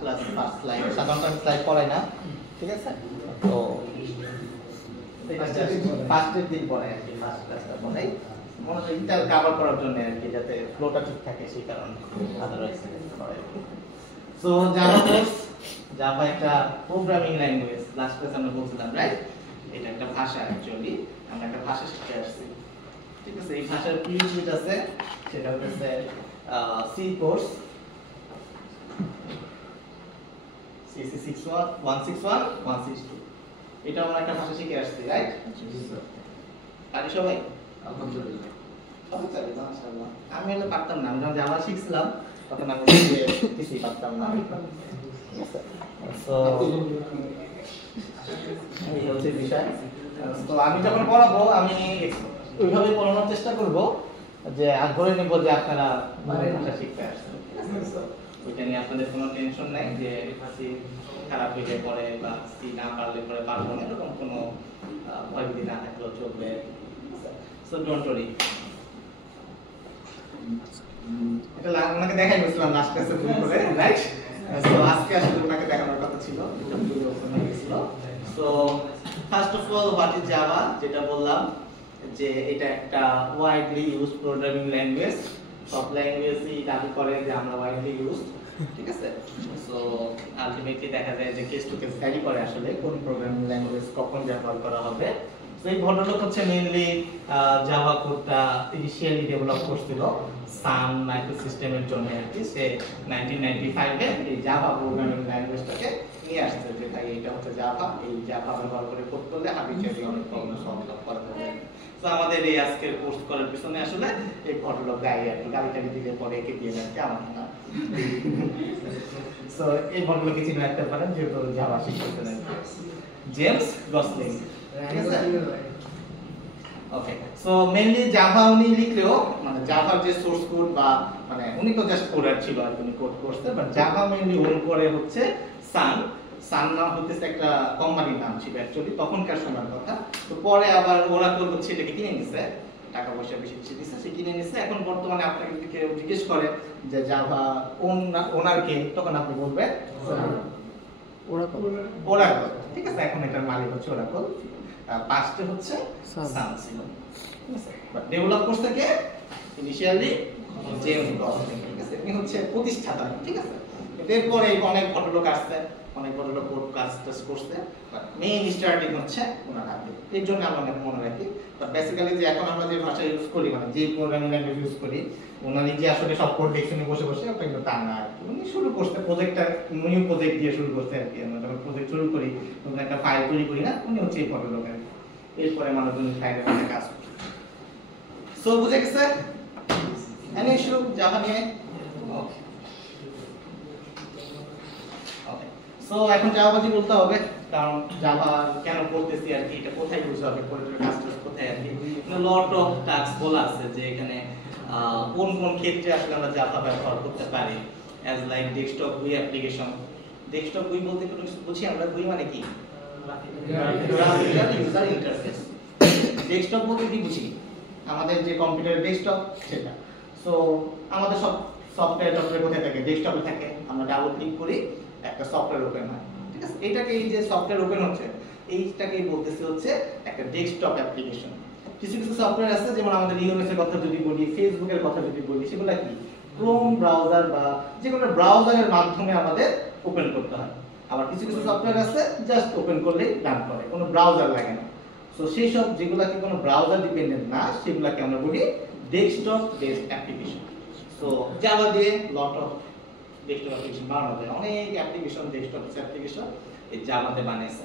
Class first slide, সাধারণত আমি slide পড়াই না, ঠিক আছে? তো ফার্স্টের দিন পরে আর কি, ফার্স্ট ক্লাসটা পড়াই এটা কভার করার জন্য আর কি, যাতে ফ্লোটা ঠিক থাকে সেই কারণে আদারওয়াইজ পড়াই। সো জাভা কোর্স, জাভা একটা প্রোগ্রামিং ল্যাঙ্গুয়েজ, লাস্ট ক্লাস আমরা বলছিলাম রাইট, এটা একটা ভাষা অ্যাকচুয়ালি, আমরা একটা ভাষা শিখতে আসছি, ঠিক আছে? এই ভাষার প্রিরিকুইজিট আছে, সেটা হচ্ছে সি কোর্স CC 161 162, এটা আমরা একটা ভাষা শিখে আসছি রাইট? পারি সবাই? আলহামদুলিল্লাহ সবাই জানি মাশাআল্লাহ। আমি হলে পারতাম না, আমি যখন জাভা শিখছিলাম তখন আমি কিছুই পারতাম না। সো এই হচ্ছে বিষয়। তো আমি যখন পড়াবো আমি ওইভাবে পড়ানোর চেষ্টা করব যে ধরে নেব যে আপনারা ভাষা শিখতে আসছেন, ওইটা নিয়ে আপনাদের কোনো টেনশন নাই যে সি খারাপ হয়ে পড়ে বা সি না পারলে পরে পারবো না, এরকম কোনো ভয়ভীতি না থাকলেও চলবে। So don't worry. এটা আপনাকে দেখাই বলছিলাম লাস্ট ক্লাসে ভুল করে রাইট? সো আজকে আসলে আপনাকে দেখানোর কথা ছিল, এটা ভুল হয়ে গেছিল। So first of all what is Java, যেটা বললাম যে এটা একটা ওয়াইডলি ইউজড প্রোগ্রামিং ল্যাঙ্গুয়েজ, সব ল্যাঙ্গুয়েজই দাবি করে যে আমরা ওয়াইডলি ইউজড, ঠিক আছে? সো আলটিমেটলি দেখা যায় যে কেস টু কেস ভ্যারি করে আসলে কোন প্রোগ্রামিং ল্যাঙ্গুয়েজ কখন ব্যবহার করা হবে। সো এই ভদ্রলোক হচ্ছে মেইনলি জাভা কোডটা ইনিশিয়ালি ডেভেলপ করছিল সান মাইক্রো সিস্টেমের জন্য আর কি। সে 1995 এ এই জাভা প্রোগ্রামিং ল্যাঙ্গুয়েজটাকে নিয়ে আসছে, যে তাই এটা হচ্ছে জাভা, এই জাভা ব্যবহার করে কোড করলে হাবিজাবি অনেক প্রবলেম সলভ করা যাবে। তো আমাদের এই আজকের কোর্স করার পিছনে আসলে এই ভদ্রলোক গাড়ি আর কি, গাড়িটাকে দিলে পরে একে দিয়ে যাচ্ছে আমার না। সো এই ভদ্রলোককে চিনে রাখতে পারেন যেহেতু জাভা শিখতেছেন, জেমস গসলিং, ঠিক আছে? ওকে, সো মেইনলি জাভা উনি লিখলেও মানে জাভার যে সোর্স কোড বা মানে উনি তো জাস্ট কোডার ছিল আর উনি কোড করতে, বাট জাভা মেইনলি ওন করে হচ্ছে সান। সান নাম হচ্ছে একটা কোম্পানির নাম ছিল অ্যাকচুয়ালি তখনকার সময়ের কথা। তো পরে আবার ওরাকল হচ্ছে এটাকে কিনে নিছে, টাকা পয়সা বেশি বেশি দিচ্ছে, সে কিনে নিছে। এখন বর্তমানে আপনাকে যদি কেউ জিজ্ঞেস করে যে জাভা ওনার কে, তখন আপনি বলবেন ওরাকল, ঠিক আছে? এখন এটার মালিক হচ্ছে ওরাকল, পাস্টে হচ্ছে সান ছিল, ঠিক আছে? বাট ডেভেলপ করতে কে ইনিশিয়ালি জেমস গসলিং, ঠিক আছে? ইনি হচ্ছে প্রতিষ্ঠাতা, ঠিক আছে? এরপরে অনেক ভদ্রলোক আসছে, অনেক ভদ্রলোক কোড কাজ করছে, বাট মেইন স্টার্টিং হচ্ছে ওনার হাতে। এর জন্য আমরা অনেক মনে রাখি। বাট বেসিক্যালি যে এখন আমরা যে ভাষা ইউজ করি মানে যে প্রোগ্রামিং ল্যাঙ্গুয়েজ ইউজ করি, ওনারই যে আসলে সব কোড দেখছেন বসে বসে, ওটা কিন্তু তা না আর কি। উনি শুরু করতে প্রজেক্টটা নিউ প্রজেক্ট দিয়ে শুরু করতে আর কি। আমরা যখন প্রজেক্ট শুরু করি তখন একটা ফাইল তৈরি করি না, উনি হচ্ছে এই ভদ্রলোক আর কি। এরপরে মানুষজন ফাইলের মধ্যে কাজ করে। সো বুঝে গেছে এনি ইস্যু জাভা নিয়ে? ওকে ওকে, সো এখন জাভাবাজি বলতে হবে, কারণ জাভা কেন পড়তেছি আর কি, এটা কোথায় ইউজ হবে, কোডের কাজটা কোথায় আর কি। লট অফ টাস্ক বলা আছে যে এখানে কোন কোন ক্ষেত্রে আসলে আমরা জাভা ব্যবহার করতে পারি, as like desktop we application. Desktop we বলতে কোনো কিছু বুঝি আমরা, উই মানে কি? Graphical user interface. ডেস্কটপ বলতে কি বুঝি? আমাদের যে কম্পিউটার ডেস্কটপ সেটা। সো আমাদের সব সফটওয়্যার কোথায় থাকে? ডেস্কটপে থাকে। আমরা ডাবল ক্লিক করি, একটা সফটওয়্যার ওপেন হয়, ঠিক আছে? এটাকে এই যে সফটওয়্যার ওপেন হচ্ছে এইটাকেই বলতেছে হচ্ছে একটা ডেস্কটপ অ্যাপ্লিকেশন। কিছু কিছু সফটওয়্যার আছে, যেমন আমাদের ইউএমএস এর কথা যদি বলি, ফেসবুকের কথা যদি বলি, সেগুলো কি ক্রোম ব্রাউজার বা যে কোনো ব্রাউজারের মাধ্যমে আমাদের ওপেন করতে হয়। আবার কিছু কিছু সফটওয়্যার আছে জাস্ট ওপেন করলেই রান করে, কোনো ব্রাউজার লাগে না। সো সেই সব যেগুলোকে কোনো ব্রাউজার ডিপেন্ডেন্ট না, সেগুলোকে আমরা বলি desktop based application. So Java দিয়ে লট অফ ডেস্কটপ অ্যাপ্লিকেশন বানানো যায়, অনেক অ্যাপ্লিকেশন ডেস্কটপ অ্যাপ্লিকেশন এই জাভাতে বানাইছে।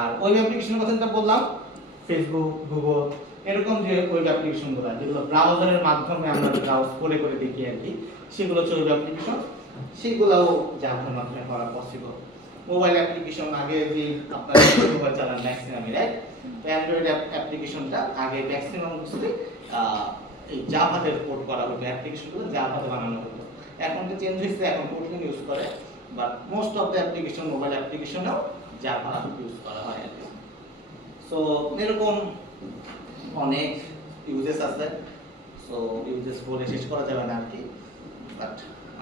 আর ওয়েব অ্যাপ্লিকেশনের কথা বললাম, ফেসবুক, গুগল, এরকম যে ওয়েব অ্যাপ্লিকেশনগুলো যেগুলো ব্রাউজারের মাধ্যমে আমরা ব্রাউজ করে করে দেখি আর কি, সেগুলো হচ্ছে ওয়েব অ্যাপ্লিকেশন, সেগুলোও জাভার মাধ্যমে করা পসিবল। মোবাইল অ্যাপ্লিকেশন আগে যে আপনারা মোবাইল চালান ম্যাক্সিমামই রাইট, অ্যান্ড্রয়েড অ্যাপ্লিকেশনটা আগে ম্যাক্সিমাম কিছুই এই জাভাতে কোড করা হতো, অ্যাপ্লিকেশনগুলো জাভাতে বানানো হতো। এখন তো চেঞ্জ হয়েছে, এখন কোডলিন ইউজ করে, but most of the application mobile অ্যাপ্লিকেশনেও জাভা ইউজ করা হয় আর কি। সো এরকম অনেক ইউজেস আছে, সো ইউজেস বলে শেষ করা যাবে না আর কি, বাট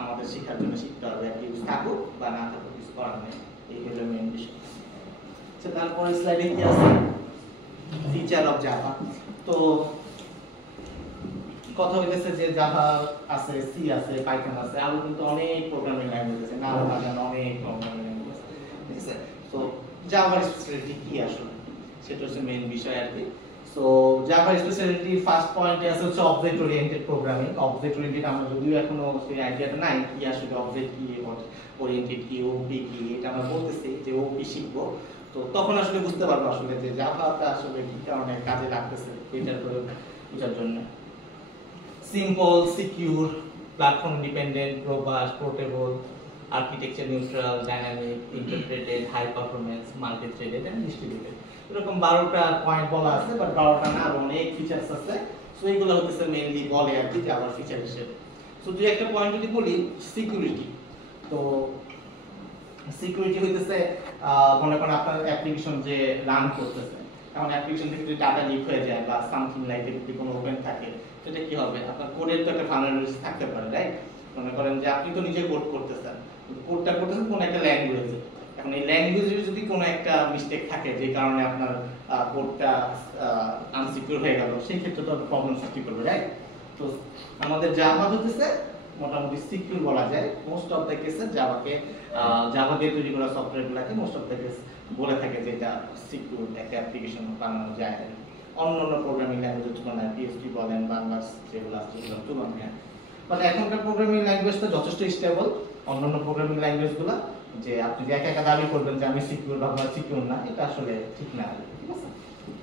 আমাদের শেখার জন্য শিখতে হবে, আর ইউজ থাকুক বা না থাকুক কিছু করার নেই, এই হলো মেইন বিষয়। আচ্ছা, তারপরে স্লাইডে কি আছে, ফিচার অফ জাভা। তো কথা হইতেছে যে জাভা আছে, সি আছে, পাইথন আছে, আরো কিন্তু অনেক প্রোগ্রামিং ল্যাঙ্গুয়েজ আছে, না জানা অনেক প্রোগ্রামিং ল্যাঙ্গুয়েজ আছে, ঠিক আছে। তো জাভার স্পেশালিটি কি আসলে, সেটা হচ্ছে মেইন বিষয় আর কি। সো জাভার স্পেশালিটি ফার্স্ট পয়েন্টে আছে হচ্ছে object oriented programming. Object oriented আমরা যদিও এখনো সেই আইডিয়াটা নাই কি আসলে অবজেক্ট কি, ওরিয়েন্টেড কি, ওপি কি, এটা আমরা বলতেছি যে ওপি শিখবো, তো তখন আসলে বুঝতে পারবো আসলে যে জাভাটা আসলে কি কারণে কাজে লাগতেছে, এটার করে বোঝার জন্য। Simple, secure, platform dependent, robust, portable, architecture neutral, dynamic, interpreted, high performance, multi threaded and distributed. এরকম 12টা পয়েন্ট বলা আছে, বাট 12টা না, আরো অনেক ফিচারস আছে। সো এগুলো হচ্ছে মেইনলি বলে আর কি জাভার ফিচার হিসেবে। সো দুই একটা পয়েন্ট যদি বলি, সিকিউরিটি। তো সিকিউরিটি হইতেছে মনে করেন আপনার অ্যাপ্লিকেশন যে রান করতেছে, এখন অ্যাপ্লিকেশন থেকে যদি ডাটা লিক হয়ে যায় বা সামথিং লাইক যদি কোনো ওপেন থাকে, সেটা কি হবে, আপনার কোডের তো একটা ভালনারেবিলিটি থাকতে পারে, রাইট। মনে করেন যে আপনি তো নিজে কোড করতেছেন, কোডটা করতেছেন কোন একটা ল্যাঙ্গুয়েজে, এখন এই ল্যাঙ্গুয়েজের যদি কোনো একটা মিস্টেক থাকে যে কারণে আপনার কোডটা আনসিকিউর হয়ে গেল, সেই ক্ষেত্রে তো প্রবলেম সৃষ্টি করবে, রাইট। তো আমাদের জাভা হতেছে মোটামুটি সিকিউর বলা যায়। মোস্ট অফ দ্য কেসে জাভা দিয়ে তৈরি করা সফটওয়্যারগুলোকে মোস্ট অফ দ্য কেস বলে থাকে যে এটা সিকিউর একটা অ্যাপ্লিকেশন বানানো যায়। অন্যান্য প্রোগ্রামিং ল্যাঙ্গুয়েজের তুলনায় পিএইচপি বলেন, বাংলাস যেগুলো আছে সেগুলোর তুলনায়, বাট এখনকার প্রোগ্রামিং ল্যাঙ্গুয়েজটা যথেষ্ট স্টেবল। অন্যান্য প্রোগ্রামিং ল্যাঙ্গুয়েজগুলো যে আপনি যে একা একা দাবি করবেন যে আমি সিকিউর বা সিকিউর না, এটা আসলে ঠিক না, ঠিক আছে।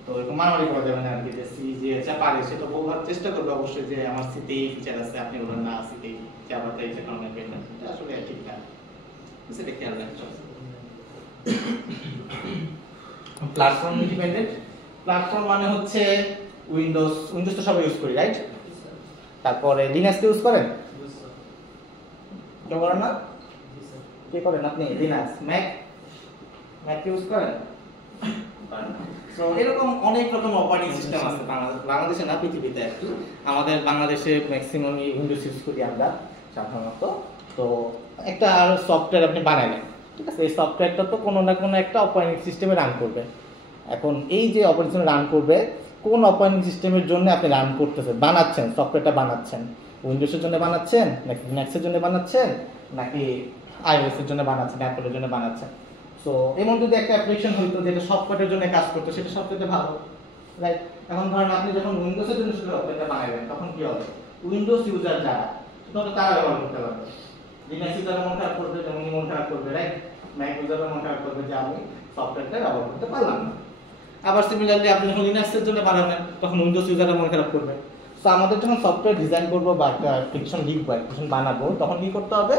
তো এরকম মারামারি করা যাবে না আর কি, যে সি যে যা পারে সেটা বোঝার চেষ্টা করবে অবশ্যই যে আমার সিতে এই ফিচার আছে, আপনি বলেন না সিতে জাভাতে এই কারণে পেলেন, এটা আসলে ঠিক না, সেটা খেয়াল রাখতে হবে। Platform independent. প্ল্যাটফর্ম মানে হচ্ছে উইন্ডোজ তো সবাই ইউজ করি, রাইট। তারপরে লিনাক্স ইউজ করেন, কেউ করেন না, কে করেন আপনি? লিনাক্স, ম্যাক ইউজ করেন। সো এরকম অনেক রকম অপারেটিং সিস্টেম আছে বাংলাদেশে না, পৃথিবীতে আর কি। আমাদের বাংলাদেশে ম্যাক্সিমাম উইন্ডোজ ইউজ করি আমরা সাধারণত। তো একটা সফটওয়্যার আপনি বানালেন, ঠিক আছে, এই সফটওয়্যারটা তো কোনো না কোনো একটা অপারেটিং সিস্টেমে রান করবে। এখন এই যে অপারেটিং রান করবে, কোন অপারেটিং সিস্টেমের জন্য আপনি রান করতেছেন, বানাচ্ছেন, সফটওয়্যারটা বানাচ্ছেন, উইন্ডোজের জন্য বানাচ্ছেন নাকি লিনাক্সের জন্য বানাচ্ছেন নাকি আইওএস এর জন্য বানাচ্ছেন, অ্যাপলের জন্য বানাচ্ছেন। সো এমন যদি একটা অ্যাপ্লিকেশন হইতো যেটা সফটওয়্যারের জন্য কাজ করতো, সেটা সবচেয়ে ভালো, রাইট। এখন ধরেন আপনি যখন উইন্ডোজের জন্য সফটওয়্যারটা বানাবেন, তখন কি হবে, উইন্ডোজ ইউজার যারা তখন তারা ব্যবহার করতে পারবে। লিনাক্স ইউজার মন খারাপ করবে, যেমন মন খারাপ করবে, রাইট। ম্যাক ইউজার মন খারাপ করবে যে আমি সফটওয়্যারটা ব্যবহার করতে পারলাম না। আবার সিমিলারলি আপনি যখন লিনাক্সের জন্য বানাবেন, তখন উইন্ডোজ ইউজাররা মন খারাপ করবে। সো আমাদের যখন সফটওয়্যার ডিজাইন করবো বা একটা অ্যাপ্লিকেশন লিখবো, অ্যাপ্লিকেশন বানাবো, তখন কি করতে হবে,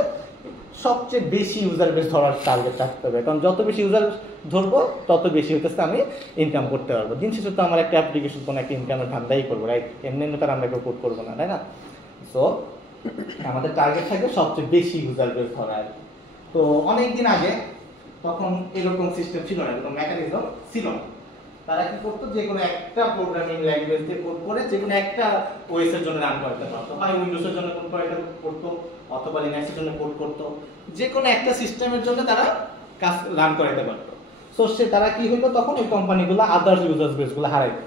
সবচেয়ে বেশি ইউজার বেস ধরার টার্গেট রাখতে হবে। কারণ যত বেশি ইউজার ধরবো তত বেশি হতেছে আমি ইনকাম করতে পারবো। দিন শেষে তো আমার একটা অ্যাপ্লিকেশন কোনো একটা ইনকামের ধান্দাই করবো, রাইট। এমনি এমনি তার আমরা কেউ কোড করবো না, তাই না। সো আমাদের টার্গেট থাকে সবচেয়ে বেশি ইউজার বেস ধরার। তো অনেকদিন আগে তখন এরকম সিস্টেম ছিল না, এরকম মেকানিজম ছিল না। তারা কি করতো, যে কোনো একটা প্রোগ্রামিং ল্যাঙ্গুয়েজ দিয়ে কোড করে যে কোনো একটা ওএস এর জন্য রান করতে পারতো, হয় উইন্ডোজের জন্য কোড করতো অথবা লিনাক্সের জন্য কোড করতো, যে কোনো একটা সিস্টেমের জন্য তারা কাজ রান করাতে পারতো। সো তারা কি হইতো, তখন ওই কোম্পানিগুলো আদার্স ইউজার বেসগুলো হারাইতো।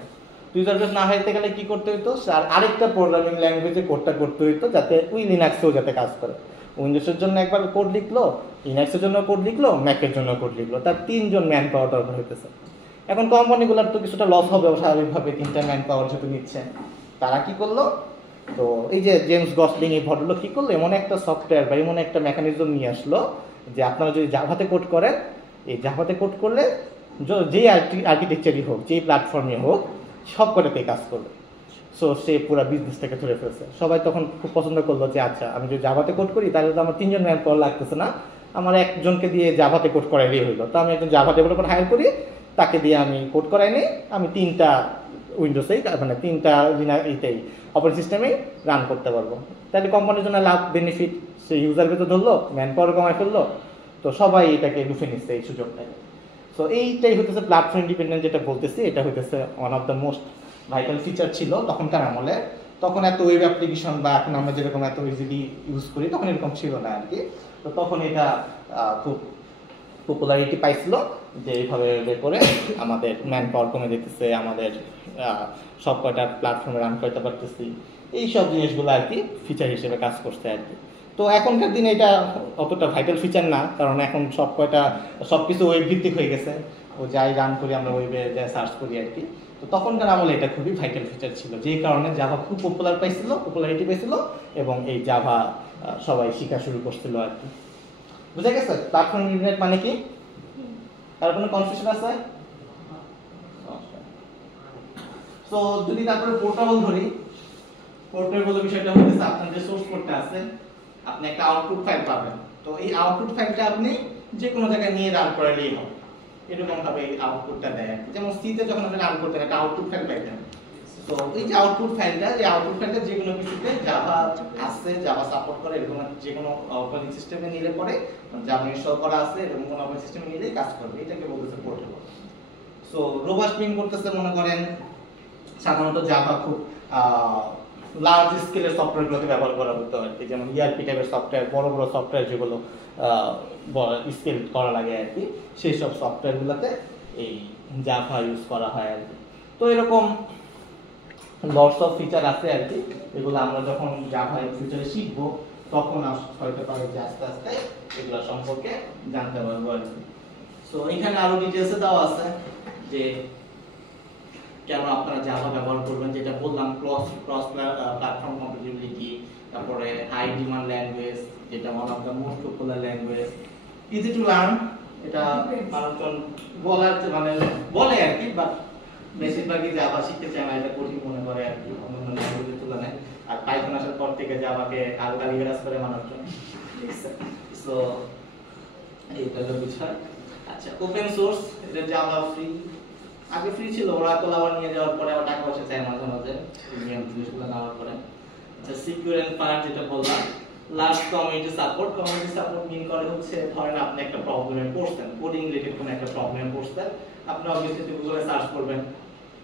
ইউজার বেস না হারাইতে গেলে কি করতে হইতো, আরেকটা প্রোগ্রামিং ল্যাঙ্গুয়েজে কোডটা করতে হইতো যাতে ওই লিনাক্সেও যাতে কাজ করে। উইন্ডোজের জন্য একবার কোড লিখলো, লিনাক্সের জন্য কোড লিখলো, ম্যাকের জন্য কোড লিখলো, তার 3 জন ম্যান পাওয়ার দরকার হইতেছে। এখন কোম্পানিগুলোর তো কিছুটা লস হবে স্বাভাবিকভাবে, 3টা ম্যান পাওয়ার যেহেতু নিচ্ছে। তারা কি করলো, তো এই যে জেমস গসলিং এই ভদ্রলোক কি করলো, এমন একটা সফটওয়্যার বা এমন একটা মেকানিজম নিয়ে আসলো যে আপনারা যদি জাভাতে কোড করেন, এই জাভাতে কোড করলে যেই আর্কিটেকচারই হোক, যেই প্ল্যাটফর্মে হোক, সব কটাতে কাজ করবে। সো সে পুরো বিজনেসটাকে ধরে ফেলছে। সবাই তখন খুব পছন্দ করলো যে আচ্ছা, আমি যদি জাভাতে কোড করি তাহলে তো আমার 3 জন ম্যান পাওয়ার লাগতেছে না, আমার একজনকে দিয়ে জাভাতে কোড করাইলেই হইলো। তো আমি একজন জাভা ডেভেলপার হায়ার করি, তাকে দিয়ে আমি কোড করাই নিই, আমি 3টা উইন্ডোজেই মানে 3টা এইটাই অপারেটিং সিস্টেমেই রান করতে পারবো। তাহলে কোম্পানির জন্য লাভ, বেনিফিট, সে ইউজার বেতন ধরলো, ম্যান পাওয়ার কমায় ফেললো, তো সবাই এটাকে লুফে নিচ্ছে এই সুযোগটাকে। সো এইটাই হইতেছে প্ল্যাটফর্ম ইন্ডিপেন্ডেন্ট যেটা বলতেছি, এটা হইতেছে one of the most vital feature ছিল তখনকার আমলে। তখন এত ওয়েব অ্যাপ্লিকেশন বা এখন আমরা যেরকম এত ইজিলি ইউজ করি তখন এরকম ছিল না আর কি। তো তখন এটা খুব পপুলারিটি পাইছিল যে এইভাবে করে আমাদের ম্যান পাওয়ার কমে যেতেছে, আমাদের সব কয়টা প্ল্যাটফর্মে রান করতে পারতেছি, এইসব জিনিসগুলো আর কি ফিচার হিসেবে কাজ করছে আর কি। তো এখনকার দিনে এটা অতটা ভাইটাল ফিচার না, কারণ এখন সব কিছু ওয়েব ভিত্তিক হয়ে গেছে, ও যাই রান করি আমরা ওয়েবে যাই সার্চ করি আর কি। তো তখনকার আমলে এটা খুবই ভাইটাল ফিচার ছিল, যেই কারণে জাভা খুব পপুলারিটি পাইছিল এবং এই জাভা সবাই শেখা শুরু করছিল আর কি। বুঝা গেছে প্ল্যাটফর্ম ইন্টারনেট মানে কি? তার কোনো কনফিউশন আছে? সো যদি তারপরে পোর্টেবল ধরি, পোর্টেবল বিষয়টা হচ্ছে আপনার যে সোর্স কোডটা আছে, আপনি একটা আউটপুট ফাইল পাবেন। তো এই আউটপুট ফাইলটা আপনি যে কোনো জায়গায় নিয়ে রান করালেই হবে, এরকম ভাবে এই আউটপুটটা দেয়। যেমন সিতে যখন আপনি রান করতেন একটা আউটপুট ফাইল পাইতেন। তো এই যে আউটপুট ফাইলটা, এই আউটপুট ফাইলটা যে কোনো কিছুতে জাভা আছে, জাভা সাপোর্ট করে এরকম যে কোনো অপারেটিং সিস্টেমে নিলে পরে জাভা ইনস্টল করা আছে এরকম কোনো অপারেটিং সিস্টেমে নিলেই কাজ করবে, এটাকে বলতেছে পোর্টেবল। সো রোবাস্ট মিন করতেছে মনে করেন সাধারণত জাভা খুব লার্জ স্কেলের সফটওয়্যারগুলোকে ব্যবহার করা হতো আর কি, যেমন ইআরপি টাইপের সফটওয়্যার, বড় বড় সফটওয়্যার যেগুলো স্কেল করা লাগে আর কি, সেই সব সফটওয়্যারগুলোতে এই জাভা ইউজ করা হয় আর কি। তো এরকম লটস অফ ফিচার আছে আর কি, এগুলো আমরা যখন জাভা ফিচারে শিখবো তখন হয়তো পারে যে আস্তে আস্তে এগুলো সম্পর্কে জানতে পারবো আর কি। সো এখানে আরো ডিটেইলসে দেওয়া আছে যে কেন আপনারা জাভা ব্যবহার করবেন, যেটা বললাম ক্রস প্ল্যাটফর্ম কম্প্যাটিবিলিটি, তারপরে হাই ডিমান্ড ল্যাঙ্গুয়েজ, যেটা one of the most popular language, easy to learn, এটা মানুষজন বলে আর কি, বাট বেশিরভাগই জাভা শিখতে চায় না, এটা কঠিন মনে করে আর কি অন্যান্য ল্যাঙ্গুয়েজের তুলনায়। আর পাইথন আসার পর থেকে জাভাকে আরো গালিগালাজ করে মানুষজন, ঠিক আছে। সো এইটা হলো বিষয়। আচ্ছা, ওপেন সোর্স, এটা জাভা ফ্রি, আগে ফ্রি ছিল, ওরাকল আবার নিয়ে যাওয়ার পরে আবার টাকা পয়সা চায় মাঝে মাঝে প্রিমিয়াম জিনিসগুলো নেওয়ার পরে। আচ্ছা, সিকিউর এন্ড ফায়ার যেটা বললাম। লাস্ট কমিউনিটি সাপোর্ট মিন করে হচ্ছে ধরেন আপনি একটা প্রবলেমে পড়ছেন, কোডিং রিলেটেড কোনো একটা প্রবলেমে পড়ছেন, আপনি অবভিয়াসলি গুগলে সার্চ করবেন।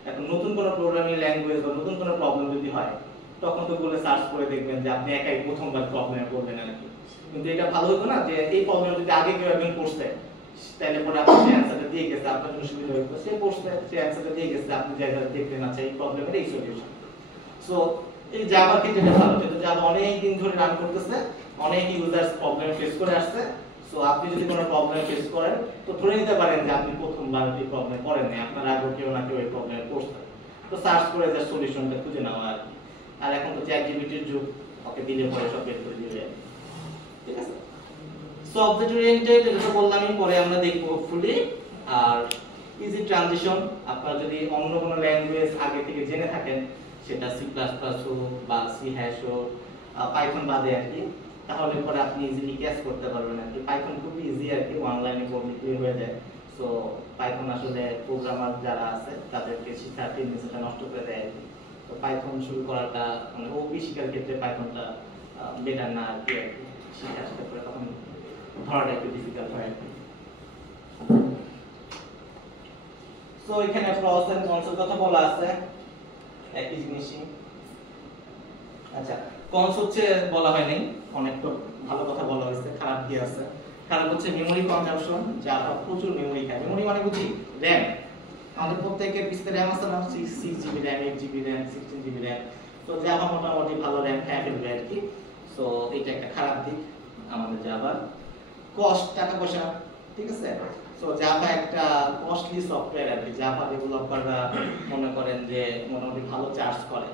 এখন নতুন কোনো প্রোগ্রামিং ল্যাঙ্গুয়েজ বা নতুন কোনো প্রবলেম যদি হয় তখন তো গুগলে সার্চ করে দেখবেন যে আপনি একাই প্রথমবার প্রবলেমে পড়বেন আর কি। কিন্তু এটা ভালো হতো না যে এই প্রবলেম যদি আগে কেউ একজন পড়ছে তাহলে পরে আপনি সেই অ্যানসারটা দিয়ে গেছে, আপনার জন্য সুবিধা হইতো, সে পড়ছে সেই অ্যানসারটা দিয়ে গেছে, আপনি যা যা দেখলেন আচ্ছা এই প্রবলেমের এই সলিউশন। সো এই জাভার ক্ষেত্রে যেটা ভালো, যেটা জাভা অনেক দিন ধরে রান করতেছে, অনেক ইউজার্স প্রবলেম ফেস করে আসছে। সো আপনি যদি কোনো প্রবলেম ফেস করেন তো ধরে নিতে পারেন যে আপনি প্রথমবার এই প্রবলেম করেন না, আপনার আগে কেউ না কেউ এই প্রবলেমে পড়ছে, তো সার্চ করে যা সলিউশনটা খুঁজে নেওয়া আর কি। আর এখন তো চ্যাটজিপিটির যুগ, ওকে দিলে পরে সব বের করে দিবে, ঠিক আছে। সো অবজেক্ট ওরিয়েন্টেড এটা বললামই, পরে আমরা দেখব হোপফুলি। আর ইজি ট্রানজিশন, আপনারা যদি অন্য কোনো ল্যাঙ্গুয়েজ আগে থেকে জেনে থাকেন, সেটা সি প্লাস প্লাস হোক বা সি হ্যাশ হোক, পাইথন বাদে আর কি, তাহলে পরে আপনি ইজিলি ক্যাচ করতে পারবেন আর কি। পাইথন খুব ইজি আর কি, ওয়ান লাইনে পড়লে ক্লিয়ার হয়ে যায়। সো পাইথন আসলে প্রোগ্রামার যারা আছে তাদেরকে শিক্ষার টেন্ডেন্সিটা নষ্ট করে দেয় আর কি। তো পাইথন শুরু করাটা মানে ওপি শিক্ষার ক্ষেত্রে পাইথনটা বেটার না আর কি, শিক্ষা করে তখন ধরাটা একটু ডিফিকাল্ট হয় আর কি। সো এখানে প্রসেস এন্ড কনসোল কথা বলা আছে, একই জিনিসই। আচ্ছা, কনস হচ্ছে বলা হয় নাই, অনেক তো ভালো কথা বলা হয়েছে, খারাপ কি আছে? খারাপ হচ্ছে মেমরি কনজাম্পশন, যা প্রচুর মেমরি খায়। মেমরি মানে বুঝি র‍্যাম, আমাদের প্রত্যেকের পিসিতে র‍্যাম আছে না, 6 GB RAM, 8 GB RAM, 16 GB RAM. তো জাভা মোটামুটি ভালো র‍্যাম খেয়ে ফেলবে আর কি। সো এটা একটা খারাপ দিক আমাদের জাভার। কস্ট, টাকা পয়সা, ঠিক আছে। সো জাভা একটা কস্টলি সফটওয়্যার আর কি, জাভা ডেভেলপাররা মনে করেন যে মোটামুটি ভালো চার্জ করে।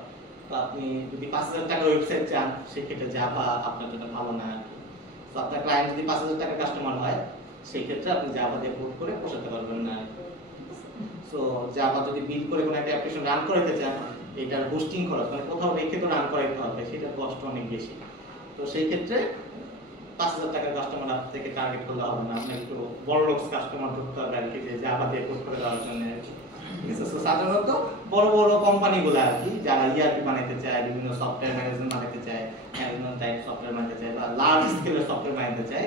তো আপনি যদি 5000 টাকার ওয়েবসাইট চান সেক্ষেত্রে জাভা আপনার জন্য ভালো না আর কি। তো আপনার ক্লায়েন্ট যদি 5000 টাকার কাস্টমার হয় সেই ক্ষেত্রে আপনি জাভা দিয়ে কোড করে পোষাতে পারবেন না। সো জাভা যদি বিল্ড করে কোনো একটা অ্যাপ্লিকেশন রান করাতে চান, এটার হোস্টিং খরচ মানে কোথাও রেখে তো রান করাইতে হবে, সেটা কষ্ট অনেক বেশি। তো সেই ক্ষেত্রে 5000 টাকার কাস্টমার আপনার থেকে টার্গেট করলে হবে না, আপনার একটু বড় লোক কাস্টমার ধরতে হবে আর কি, যে জাভা দিয়ে কোড করে দেওয়ার জন্য। সাধারণত বড় বড় কোম্পানিগুলো আর কি, যারা ইআরপি বানাইতে চায়, বিভিন্ন সফটওয়্যার ম্যানেজমেন্ট বানাইতে চায়, বিভিন্ন টাইপ সফটওয়্যার বানাইতে চায় বা লার্জ স্কেলের সফটওয়্যার বানাইতে চায়,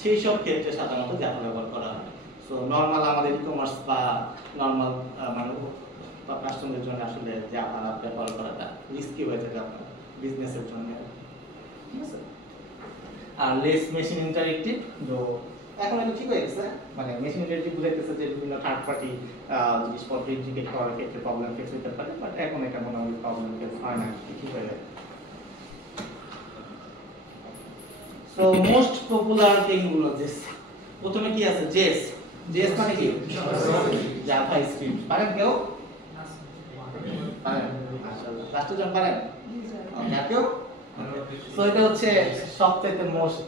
সেই সব ক্ষেত্রে সাধারণত জাভা ব্যবহার করা হয়। সো নরমাল আমাদের ই-কমার্স বা নরমাল মানে বা কাস্টমারের জন্য আসলে জাভা ব্যবহার করাটা রিস্কি হয়ে যাবে আপনার বিজনেসের জন্য, ঠিক আছে। আর লেস মেশিন ইন্টারেক্টিভ, তো এখন এটা ঠিক হয়ে গেছে, মানে মেশিন ইন্টারেক্টিভ বুঝাইতেছে যে বিভিন্ন থার্ড পার্টি জিনিসপত্র ইন্টিগ্রেট করার ক্ষেত্রে প্রবলেম ফেস হতে পারে, বাট এখন এটা মনে হয় প্রবলেম ফেস হয় না, ঠিক হয়ে যায়। সো মোস্ট পপুলার টেকনোলজিস, প্রথমে কি আছে জেএস, জেএস মানে কি জাভা স্ক্রিপ্ট, পারেন কেউ? পারেন, মাশাআল্লাহ, লাস্টে জন পারেন? ওকে, কেউ? সো এটা হচ্ছে সবথেকে মোস্ট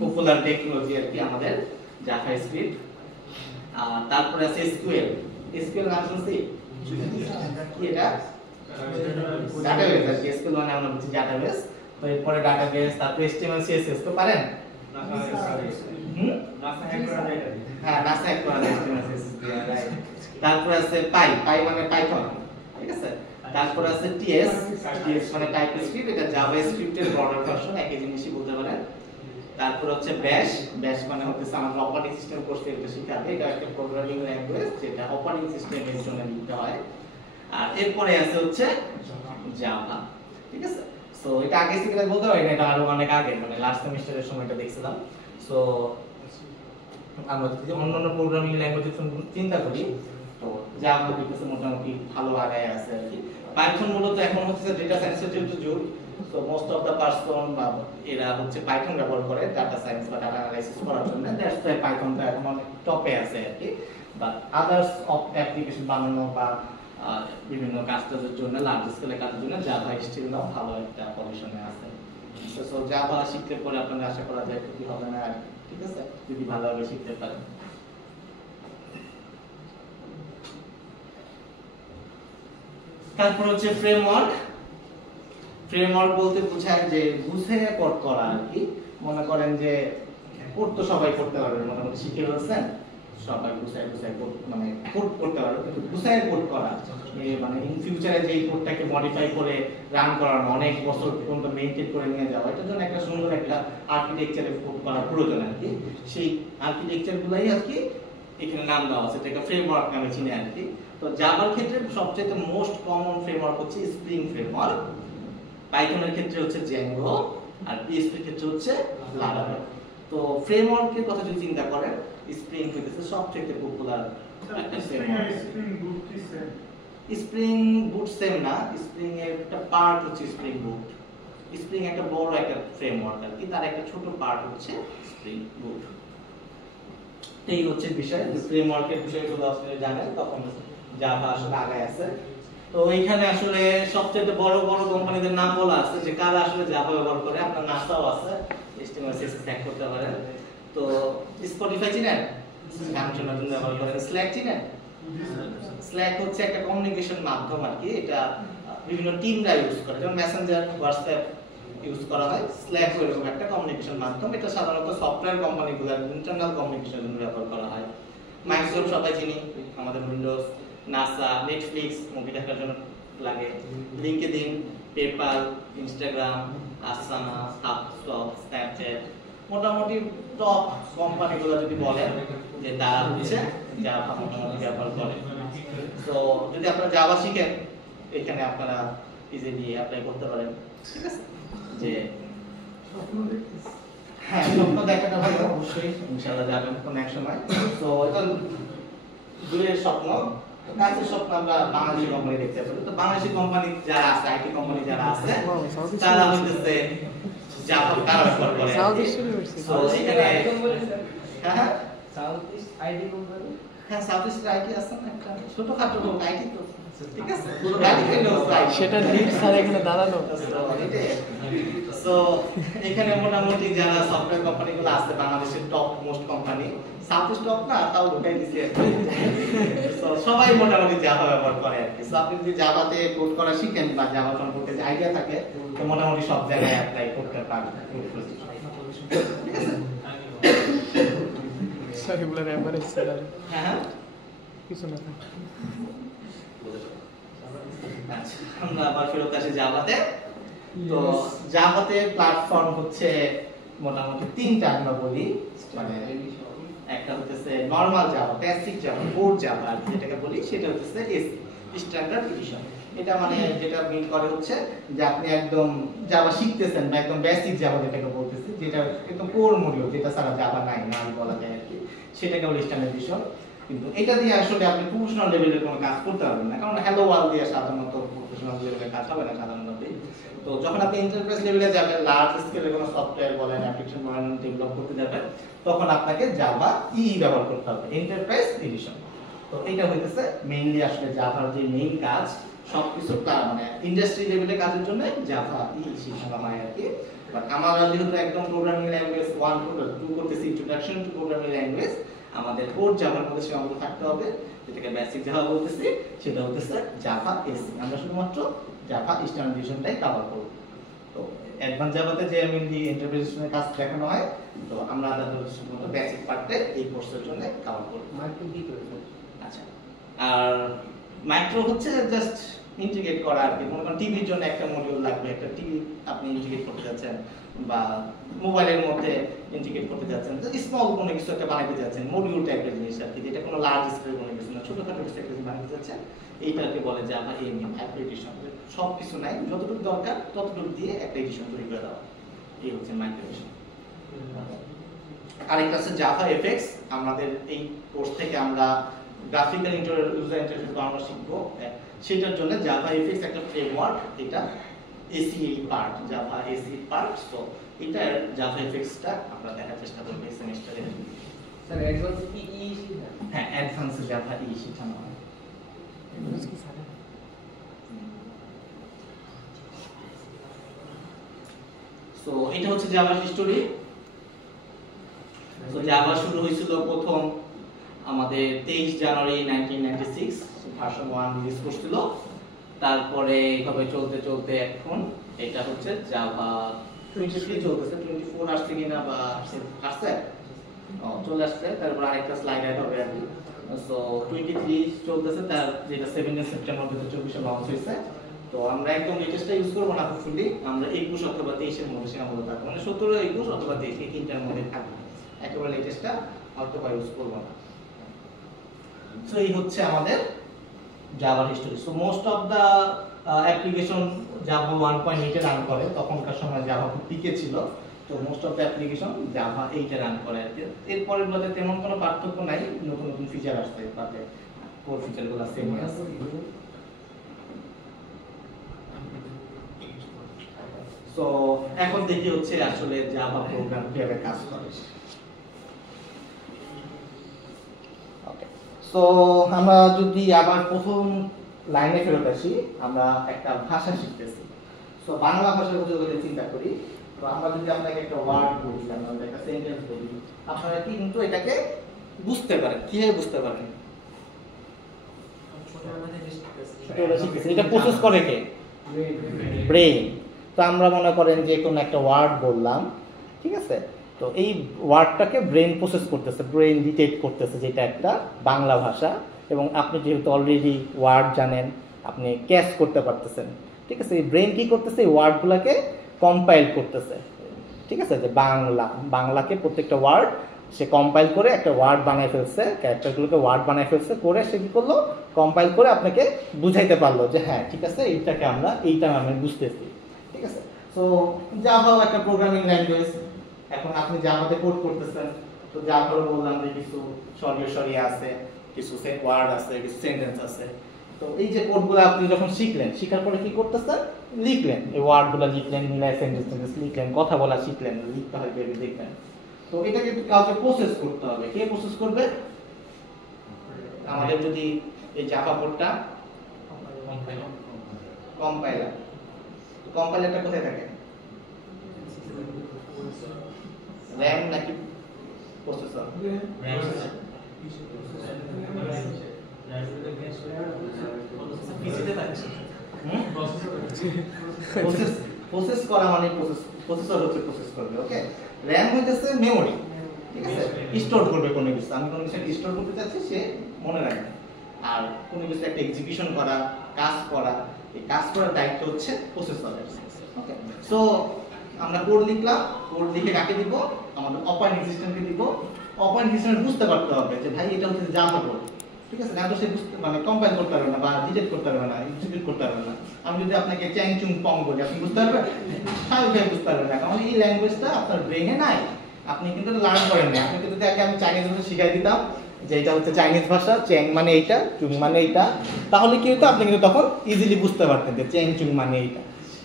পপুলার টেকনোলজি আর কি আমাদের জাভা স্ক্রিপ্ট। আর তারপরে আছে এসকিউএল, এসকিউএল নাম শুনছি কি? এটা ডাটাবেস আর কি, এসকিউএল মানে আমরা বলছি ডাটাবেস। তো এরপরে ডাটাবেস, তারপরে HTML CSS তো পারেন? হ্যাঁ, নাসা এক করা যায় HTML CSS দিয়ে, রাইট। তারপরে আছে পাই, পাই মানে পাইথন, ঠিক আছে। তারপরে আছে টিএস, টিএস মানে টাইপস্ক্রিপ্ট, এটা জাভাস্ক্রিপ্টের ব্রডার ভার্সন, একই জিনিসই বলতে পারেন। তারপর হচ্ছে ব্যাশ, ব্যাশ মানে হচ্ছে আমাদের অপারেটিং সিস্টেম কোর্সে এটা শেখাবে, এটা একটা প্রোগ্রামিং ল্যাঙ্গুয়েজ যেটা অপারেটিং সিস্টেমের জন্য লিখতে হয়। আর এরপরে আছে হচ্ছে জাভা, ঠিক আছে। সো এটা আগে থেকে বলতে পারি না, এটা আরো অনেক আগে, মানে লাস্ট সেমিস্টারের সময় এটা দেখছিলাম। সো আমরা যদি অন্যান্য প্রোগ্রামিং ল্যাঙ্গুয়েজ চিন্তা করি, তো জাভা বিকজ মোটামুটি ভালো আগায় আছে আর কি। পাইথন মূলত এখন হচ্ছে ডেটা সায়েন্সের যুগ, so most of the person বা এরা হচ্ছে পাইথন ব্যবহার করে ডাটা সায়েন্স বা ডাটা অ্যানালাইসিস করার জন্য, দ্যাটস ওয়াই পাইথনটা এখন অনেক টপে আছে আর কি। বাট আদার্স অফ অ্যাপ্লিকেশন বানানো বা বিভিন্ন কাজটার জন্য, লার্জ স্কেলে কাজের জন্য জাভা স্টিল নাও ভালো একটা পজিশনে আছে। সো জাভা শিখতে পরে আপনাদের আশা করা যায় কি হবে না, ঠিক আছে, যদি ভালোভাবে শিখতে পারেন। তারপর হচ্ছে ফ্রেমওয়ার্ক, ফ্রেমওয়ার্ক বলতে বোঝায় যে বুঝে কোড করা আর কি। মনে করেন যে কোড তো সবাই করতে পারবে, মোটামুটি শিখে ফেলছেন সবাই, বুঝায় কোড মানে কোড করতে পারবে, কিন্তু বুঝায় কোড করা মানে ইন ফিউচারে যে কোডটাকে মডিফাই করে রান করানো, অনেক বছর পর্যন্ত মেইনটেইন করে নিয়ে যাওয়া, এটার জন্য একটা সুন্দর একটা আর্কিটেকচারে কোড করা প্রয়োজন আর কি। সেই আর্কিটেকচারগুলাই আর কি এখানে নাম দেওয়া আছে, যেটা ফ্রেমওয়ার্ক নামে চিনে আর কি। তো জাভার ক্ষেত্রে সবচেয়ে মোস্ট কমন ফ্রেমওয়ার্ক হচ্ছে স্প্রিং ফ্রেমওয়ার্ক, পাইথনের ক্ষেত্রে হচ্ছে জ্যাঙ্গো, আর পিএইচপি এর ক্ষেত্রে হচ্ছে লারাভেল। তো ফ্রেমওয়ার্কের কথা যদি চিন্তা করেন, স্প্রিং হচ্ছে সবচেয়ে পপুলার একটা ফ্রেমওয়ার্ক। স্প্রিং বুট সেম না, স্প্রিং এর একটা পার্ট হচ্ছে স্প্রিং বুট। স্প্রিং একটা বড় একটা ফ্রেমওয়ার্ক আর কি, তার একটা ছোট পার্ট হচ্ছে স্প্রিং বুট। এই হচ্ছে বিষয়, ফ্রেমওয়ার্কের বিষয়গুলো আসলে জানেন, তখন জাভা আসলে আগায় আছে। তো এইখানে আসলে সবচেয়ে বড় বড় কোম্পানিদের নাম বলা আছে যে কারা আসলে জাভা ব্যবহার করে। আপনার নাসাও আছে, HTML CSS ট্যাগ করতে পারেন। তো স্পটিফাই চিনেন, গান শোনার জন্য ব্যবহার করেন। স্ল্যাক চিনেন, স্ল্যাক হচ্ছে একটা কমিউনিকেশন মাধ্যম আর কি, এটা বিভিন্ন টিমরা ইউজ করে, যেমন মেসেঞ্জার, হোয়াটসঅ্যাপ ইউজ করা হয়, স্ল্যাক এরকম একটা কমিউনিকেশন মাধ্যম। এটা সাধারণত সফটওয়্যার কোম্পানিগুলোর ইন্টারনাল কমিউনিকেশনের জন্য ব্যবহার করা হয়। মাইক্রোসফট সবাই চিনি, আমাদের উইন্ডোজ, নাসা, নেটফ্লিক্স মুভি দেখার জন্য লাগে, LinkedIn, PayPal, Instagram, Asana, HubSpot, Snapchat, মোটামুটি টপ কোম্পানিগুলো যদি বলেন যে তারা হচ্ছে জাভা মোটামুটি ব্যবহার করে। তো যদি আপনারা জাভা শিখেন, এখানে আপনারা ইজিলি অ্যাপ্লাই করতে পারেন, ঠিক আছে। যে হ্যাঁ, স্বপ্ন দেখাটা ভালো, অবশ্যই ইনশাআল্লাহ যাবেন কোন এক সময়। তো এটা দূরের স্বপ্ন, কাছের স্বপ্ন আমরা বাংলাদেশি কোম্পানি দেখতে পারি। তো বাংলাদেশি কোম্পানি যারা আছে, আইটি কোম্পানি যারা আছে, তারা হচ্ছে জাভা ব্যবহার করে। তো এখানে হ্যাঁ সাউথ ইস্ট আইটি কোম্পানি, হ্যাঁ সাউথ ইস্ট আইটি আছে না, একটা ছোটখাটো আইটি, তো ঠিক আছে, পুরো গাড়ি কিনে সেটা লিড স্যার এখানে দাঁড়ানো। সো এখানে মোটামুটি যারা সফটওয়্যার কোম্পানিগুলো আছে বাংলাদেশের top most company, south east top না, তাও ঢুকাই দিছে। সো সবাই মোটামুটি জাভা ব্যবহার করে আর কি। সো আপনি যদি জাভাতে কোড করা শিখেন বা জাভা সম্পর্কে যে আইডিয়া থাকে, তো মোটামুটি সব জায়গায় অ্যাপ্লাই করতে পারবেন, ঠিক আছে। সরি বলে এভারেজ স্যার, হ্যাঁ হ্যাঁ কিছু না। আচ্ছা, আমরা আবার ফেরত আসি জাভাতে। তো জাভাতে প্ল্যাটফর্ম হচ্ছে মোটামুটি তিনটা আমরা বলি, মানে একটা হচ্ছে normal Java, basic Java, core Java যেটাকে বলি, সেটা হচ্ছে এসি স্ট্যান্ডার্ড এডিশন। এটা মানে যেটা মিন করে হচ্ছে যে আপনি একদম জাভা শিখতেছেন বা একদম বেসিক জাভা যেটাকে বলতেছি, যেটা একদম কোর মডিউল, যেটা ছাড়া জাভা নাই না বলা যায় আর কি, সেটাকে বলি স্ট্যান্ডার্ড এডিশন। কিন্তু এটা দিয়ে আসলে আপনি প্রফেশনাল লেভেলের কোনো কাজ করতে পারবেন না, কারণ হ্যালো ওয়ার্ল্ড দিয়ে সাধারণত প্রফেশনাল লেভেলের কাজ হবে না সাধারণত। তো যখন আপনি এন্টারপ্রাইজ লেভেলে যাবেন, লার্জ স্কেলে কোনো সফটওয়্যার বলেন, অ্যাপ্লিকেশন বলেন ডেভেলপ করতে যাবেন, তখন আপনাকে জাভা ব্যবহার করতে হবে, এন্টারপ্রাইজ এডিশন। তো এটা হইতেছে মেইনলি আসলে জাভার যে মেইন কাজ, সবকিছু মানে ইন্ডাস্ট্রি লেভেলে কাজের জন্য জাভা শেখানো হয় আর কি। বাট আমরা যেহেতু একদম প্রোগ্রামিং ল্যাঙ্গুয়েজ 1 টু 2 করতেছি, ইন্ট্রোডাকশন টু প্রোগ্রামিং ল্যাঙ্গুয়েজ, আমাদের কোর জাভার মধ্যে সীমাবদ্ধ থাকতে হবে, যেটাকে বেসিক জাভা বলতেছি, সেটা হচ্ছে জাভা এসি। আমরা শুধুমাত্র জাভা স্ট্যান্ডার্ডাইজেশনটাই কভার করব। তো অ্যাডভান্স জাভাতে যে মেইনলি ইন্টারপ্রিটেশনের কাজ দেখানো হয়, তো আমরা তাদের শুধুমাত্র বেসিক পার্টে এই কোর্সের জন্য কভার করব। মাইক্রো কি করবে? আচ্ছা, আর মাইক্রো হচ্ছে জাস্ট ইন্টিগ্রেট করা আর কি। মনে করেন টিভির জন্য একটা মডিউল লাগবে, একটা টিভি আপনি ইন্টিগ্রেট করতে যাচ্ছেন, বা মোবাইলের মধ্যে ইন্টিগ্রেট করতে যাচ্ছেন, স্মল কোনো কিছু একটা বানাতে যাচ্ছেন, মডিউল টাইপের জিনিস আর কি, যেটা কোনো লার্জ স্কেল কোনো কিছু না, ছোটখাটো কিছু একটা বানাতে যাচ্ছেন, এইটাকে বলে যে আমরা এমনি এডিশন। সব কিছু নাই, যতটুকু দরকার ততটুকু দিয়ে একটা এডিশন তৈরি করে দেওয়া, এই হচ্ছে মাইক্রো এডিশন। আরেকটা আছে জাভা এফএক্স। আমাদের এই কোর্স থেকে আমরা গ্রাফিক্যাল ইউজার ইন্টারফেস বানানো শিখবো, সেটার জন্য জাভা এফএক্স একটা ফ্রেমওয়ার্ক, এটা AC part, Java AC part. So এটা জাভা এফএক্সটা আমরা দেখার চেষ্টা করব এই সেমিস্টারে। স্যার অ্যাডভান্স কি শিখা? হ্যাঁ, অ্যাডভান্স জাভা শেখানো হয়। সো এটা হচ্ছে জাভা হিস্টোরি। তো জাভা শুরু হয়েছিল প্রথম আমাদের 23 জানুয়ারি 1996, ভার্সন 1 রিলিজ করছিল। তারপরে এইভাবে চলতে চলতে এখন এটা হচ্ছে জাভা 23 চলতেছে, 24 আসছে কিনা বা আসছে, চলে আসছে। তারপর আরেকটা স্লাইড অ্যাড হবে আর কি। সো 23 চলতেছে, তার যেটা 17 সেপ্টেম্বর 2024 লঞ্চ হয়েছে। তো আমরা একদম লেটেস্টটা ইউজ করব না ফুললি, আমরা 21 অথবা 23 এর মধ্যে সীমাবদ্ধ থাকবো, মানে 17, 21 অথবা 23 এই তিনটার মধ্যে থাকবে, একেবারে লেটেস্টটা হয়তো বা ইউজ করব না। সো এই হচ্ছে আমাদের Java history. So most of the application Java 1.8 এ রান করে, তখনকার সময় জাভা খুব পিকে ছিল। তো most of the application Java 8 এ রান করে। এরপরের গুলোতে তেমন কোনো পার্থক্য নাই, নতুন নতুন ফিচার আসছে, তাতে কোর ফিচারগুলো সেম আছে। সো এখন দেখি হচ্ছে আসলে জাভা প্রোগ্রাম কিভাবে কাজ করে। ওকে, সো আমরা যদি আবার প্রথম লাইনে ফেরত আসি, আমরা একটা ভাষা শিখতেছি। সো বাংলা ভাষার কথা যদি চিন্তা করি, তো আমরা যদি আপনাকে একটা ওয়ার্ড বলি, আমরা একটা সেন্টেন্স বলি, আপনারা কিন্তু এটাকে বুঝতে পারেন। কিভাবে বুঝতে পারেন? ছোটবেলা শিখতেছি। এটা প্রসেস করে কে? ব্রেইন। তো আমরা মনে করেন যে কোনো একটা ওয়ার্ড বললাম, ঠিক আছে, তো এই ওয়ার্ডটাকে ব্রেন প্রসেস করতেছে, ব্রেন ডিটেক্ট করতেছে যেটা একটা বাংলা ভাষা। এবং আপনি যেহেতু অলরেডি ওয়ার্ড জানেন, আপনি ক্যাচ করতে পারতেছেন, ঠিক আছে। এই ব্রেন কি করতেছে? এই ওয়ার্ডগুলোকে কম্পাইল করতেছে, ঠিক আছে, যে বাংলাকে প্রত্যেকটা ওয়ার্ড সে কম্পাইল করে একটা ওয়ার্ড বানায় ফেলছে, ক্যারেক্টারগুলোকে ওয়ার্ড বানায় ফেলছে, করে সে কি করলো? কম্পাইল করে আপনাকে বুঝাইতে পারলো যে হ্যাঁ ঠিক আছে, এইটাকে আমরা এইটা আমি বুঝতেছি, ঠিক আছে। সো জাভাও একটা প্রোগ্রামিং ল্যাঙ্গুয়েজ। এখন আপনি জাভাতে কোড করতেছেন, তো জাভাও বললাম যে কিছু সরি আছে, কিছু ওয়ার্ড আছে, কিছু সেন্টেন্স আছে। তো এই যে কোডগুলো আপনি যখন শিখলেন, শেখার পরে কি করতেছেন? লিখলেন, এই ওয়ার্ডগুলো লিখলেন, মিলায় সেন্টেন্স লিখলেন, কথা বলা শিখলেন, লিখতে হয় ভেবে দেখলেন। তো এটা কিন্তু কাউকে প্রসেস করতে হবে। কে প্রসেস করবে? আমাদের যদি এই জাভা কোডটা কম্পাইলার, তো কম্পাইলারটা কোথায় থাকে? র‍্যাম নাকি প্রসেসর? পিসিতে থাকে। প্রসেস করা মানে প্রসেসর হচ্ছে প্রসেস করবে, ওকে। র‍্যাম হইতেছে মেমরি, ঠিক আছে, স্টোর করবে কোনো কিছু। আমি কোনো কিছু স্টোর করতে চাচ্ছি, সে মনে রাখবে। আর কোনো কিছু একটা এক্সিকিউশন করা, কাজ করা, এই কাজ করার দায়িত্ব হচ্ছে প্রসেসরের, ওকে। সো আমরা কোড লিখলাম, কোড লিখে কাকে দিব, আমাদের অপারেটিং সিস্টেমকে দিব। অপারেটিং সিস্টেম বুঝতে পারতে হবে যে ভাই এটা হচ্ছে জাভা কোড, ঠিক আছে, না তো সে বুঝতে মানে কম্পাইল করতে পারবে না বা ডিটেক্ট করতে পারবে না, এক্সিকিউট করতে পারবে না। আমি যদি আপনাকে চ্যাং চুং পং বলি, আপনি বুঝতে পারবেন? স্বাভাবিকভাবে বুঝতে পারবেন না, কারণ এই ল্যাঙ্গুয়েজটা আপনার ব্রেনে নাই, আপনি কিন্তু লার্ন করেন না। আপনাকে যদি আগে আমি চাইনিজ ভাষা শিখাই দিতাম যে এটা হচ্ছে চাইনিজ ভাষা, চ্যাং মানে এইটা, চুং মানে এইটা, তাহলে কি হতো, আপনি কিন্তু তখন ইজিলি বুঝতে পারতেন যে চ্যাং চুং মানে এইটা,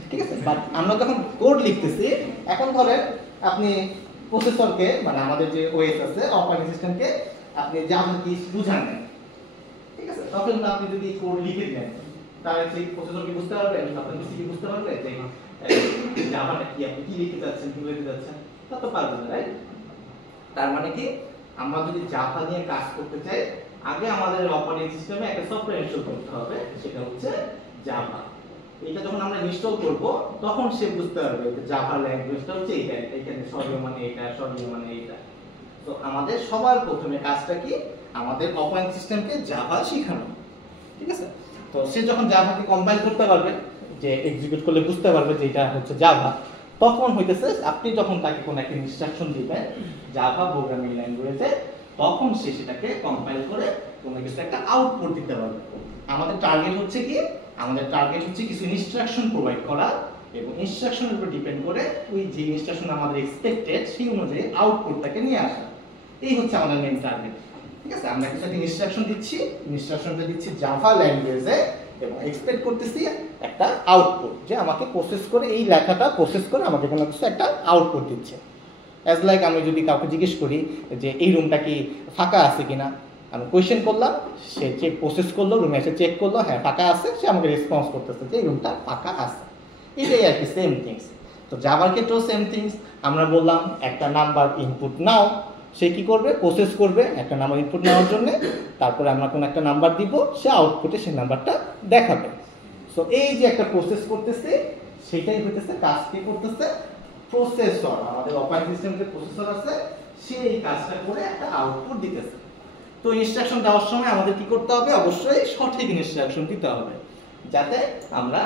ঠিক আছে। বাট আমরা যখন কোড লিখতেছি, এখন ধরেন আপনি প্রসেসরকে মানে আমাদের যে ওএস আছে অপারেটিং সিস্টেমকে আপনি জাভা কি বুঝান না, ঠিক আছে, তখন আপনি যদি কোড লিখে দেন তাহলে সেই প্রসেসর কি বুঝতে পারবে, আপনার পিসি কি বুঝতে পারবে যে জাভাটা কি, আপনি কি লিখতে যাচ্ছেন, কি লিখতে যাচ্ছেন, তা তো পারবে না, রাইট? তার মানে কি, আমরা যদি জাভা নিয়ে কাজ করতে চাই, আগে আমাদের অপারেটিং সিস্টেমে একটা সফটওয়্যার ইনস্টল করতে হবে, সেটা হচ্ছে জাভা। এটা যখন আমরা ইনস্টল করব তখন সে বুঝতে পারবে যে জাভা ল্যাঙ্গুয়েজটা হচ্ছে এইটা, এখানে সর্ব মানে এটা, সর্ব মানে এটা। তো আমাদের সবার প্রথমে কাজটা কি, আমাদের অপারেটিং সিস্টেমকে জাভা শেখানো, ঠিক আছে। তো সে যখন জাভাকে কম্পাইল করতে পারবে, যে এক্সিকিউট করলে বুঝতে পারবে যে এটা হচ্ছে জাভা, তখন হইতেছে আপনি যখন তাকে কোনো একটা ইনস্ট্রাকশন দিবেন জাভা প্রোগ্রামিং ল্যাঙ্গুয়েজে, তখন সে সেটাকে কম্পাইল করে কোনো কিছু একটা আউটপুট দিতে পারবে। আমাদের টার্গেট হচ্ছে কি, আমাদের টার্গেট হচ্ছে কিছু ইনস্ট্রাকশন প্রোভাইড করা, এবং ইনস্ট্রাকশনের উপর ডিপেন্ড করে ওই যে ইনস্ট্রাকশন আমাদের এক্সপেক্টেড সেই অনুযায়ী আউটপুটটাকে নিয়ে আসা। এই হচ্ছে আমাদের মেইন টার্গেট, ঠিক আছে। আমরা কিছু একটা ইনস্ট্রাকশন দিচ্ছি, ইনস্ট্রাকশনটা দিচ্ছি জাভা ল্যাঙ্গুয়েজে, এবং এক্সপেক্ট করতেছি একটা আউটপুট, যে আমাকে প্রসেস করে এই লেখাটা প্রসেস করে আমাকে কোনো কিছু একটা আউটপুট দিচ্ছে। অ্যাজ লাইক আমি যদি কাউকে জিজ্ঞেস করি যে এই রুমটা কি ফাঁকা আছে কিনা, আমি কোয়েশ্চেন করলাম, সে চেক প্রসেস করলো, রুমে এসে চেক করলো, হ্যাঁ ফাঁকা আছে, সে আমাকে রেসপন্স করতেছে যে এই রুমটা ফাঁকা আছে। এটাই আর কি, সেম থিংস। তো জাভার ক্ষেত্রেও সেম থিংস, আমরা বললাম একটা নাম্বার ইনপুট নাও, সে কি করবে, প্রসেস করবে একটা নাম্বার ইনপুট নেওয়ার জন্য, তারপরে আমরা কোনো একটা নাম্বার দিব, সে আউটপুটে সেই নাম্বারটা দেখাবে। সো এই যে একটা প্রসেস করতেছে, সেটাই হইতেছে কাজ কি করতেছে, প্রসেসর, আমাদের অপারেটিং সিস্টেম যে প্রসেসর আছে সে এই কাজটা করে একটা আউটপুট দিতেছে। তো ইনস্ট্রাকশন দেওয়ার সময় আমাদের কি করতে হবে, অবশ্যই সঠিক ইনস্ট্রাকশন দিতে হবে, যাতে আমরা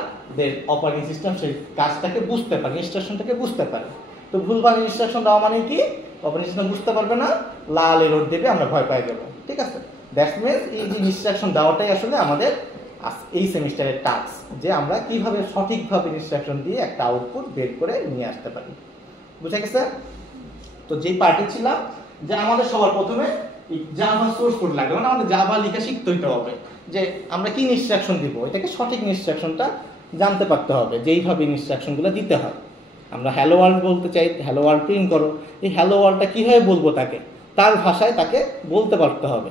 অপারেটিং সিস্টেম সেই কাজটাকে বুঝতে পারি, ইনস্ট্রাকশনটাকে বুঝতে পারি। তো ভুলভাল ইনস্ট্রাকশন দেওয়া মানে কি, অপারেটিং সিস্টেম বুঝতে পারবে না, লাল এরর দেবে, আমরা ভয় পেয়ে যাবো, ঠিক আছে। দ্যাটস মিনস এই যে ইনস্ট্রাকশন দেওয়াটাই আসলে আমাদের এই সেমিস্টারের টাস্ক, যে আমরা কিভাবে সঠিকভাবে ইনস্ট্রাকশন দিয়ে একটা আউটপুট বের করে নিয়ে আসতে পারি। বুঝা গেছে? তো যেই পার্টি ছিলাম যে আমাদের সবার প্রথমে জাভা সোর্স কোড লাগবে, মানে আমাদের জাভা লেখা শিখতে হইতে হবে, যে আমরা কি ইনস্ট্রাকশন দিব, এটাকে সঠিক ইনস্ট্রাকশনটা জানতে পারতে হবে, যেইভাবে ইনস্ট্রাকশনগুলো দিতে হয়। আমরা হ্যালো ওয়ার্ল্ড বলতে চাই, হ্যালো ওয়ার্ল্ড প্রিন্ট করো, এই হ্যালো ওয়ার্ল্ডটা কীভাবে বলবো, তাকে তার ভাষায় তাকে বলতে পারতে হবে,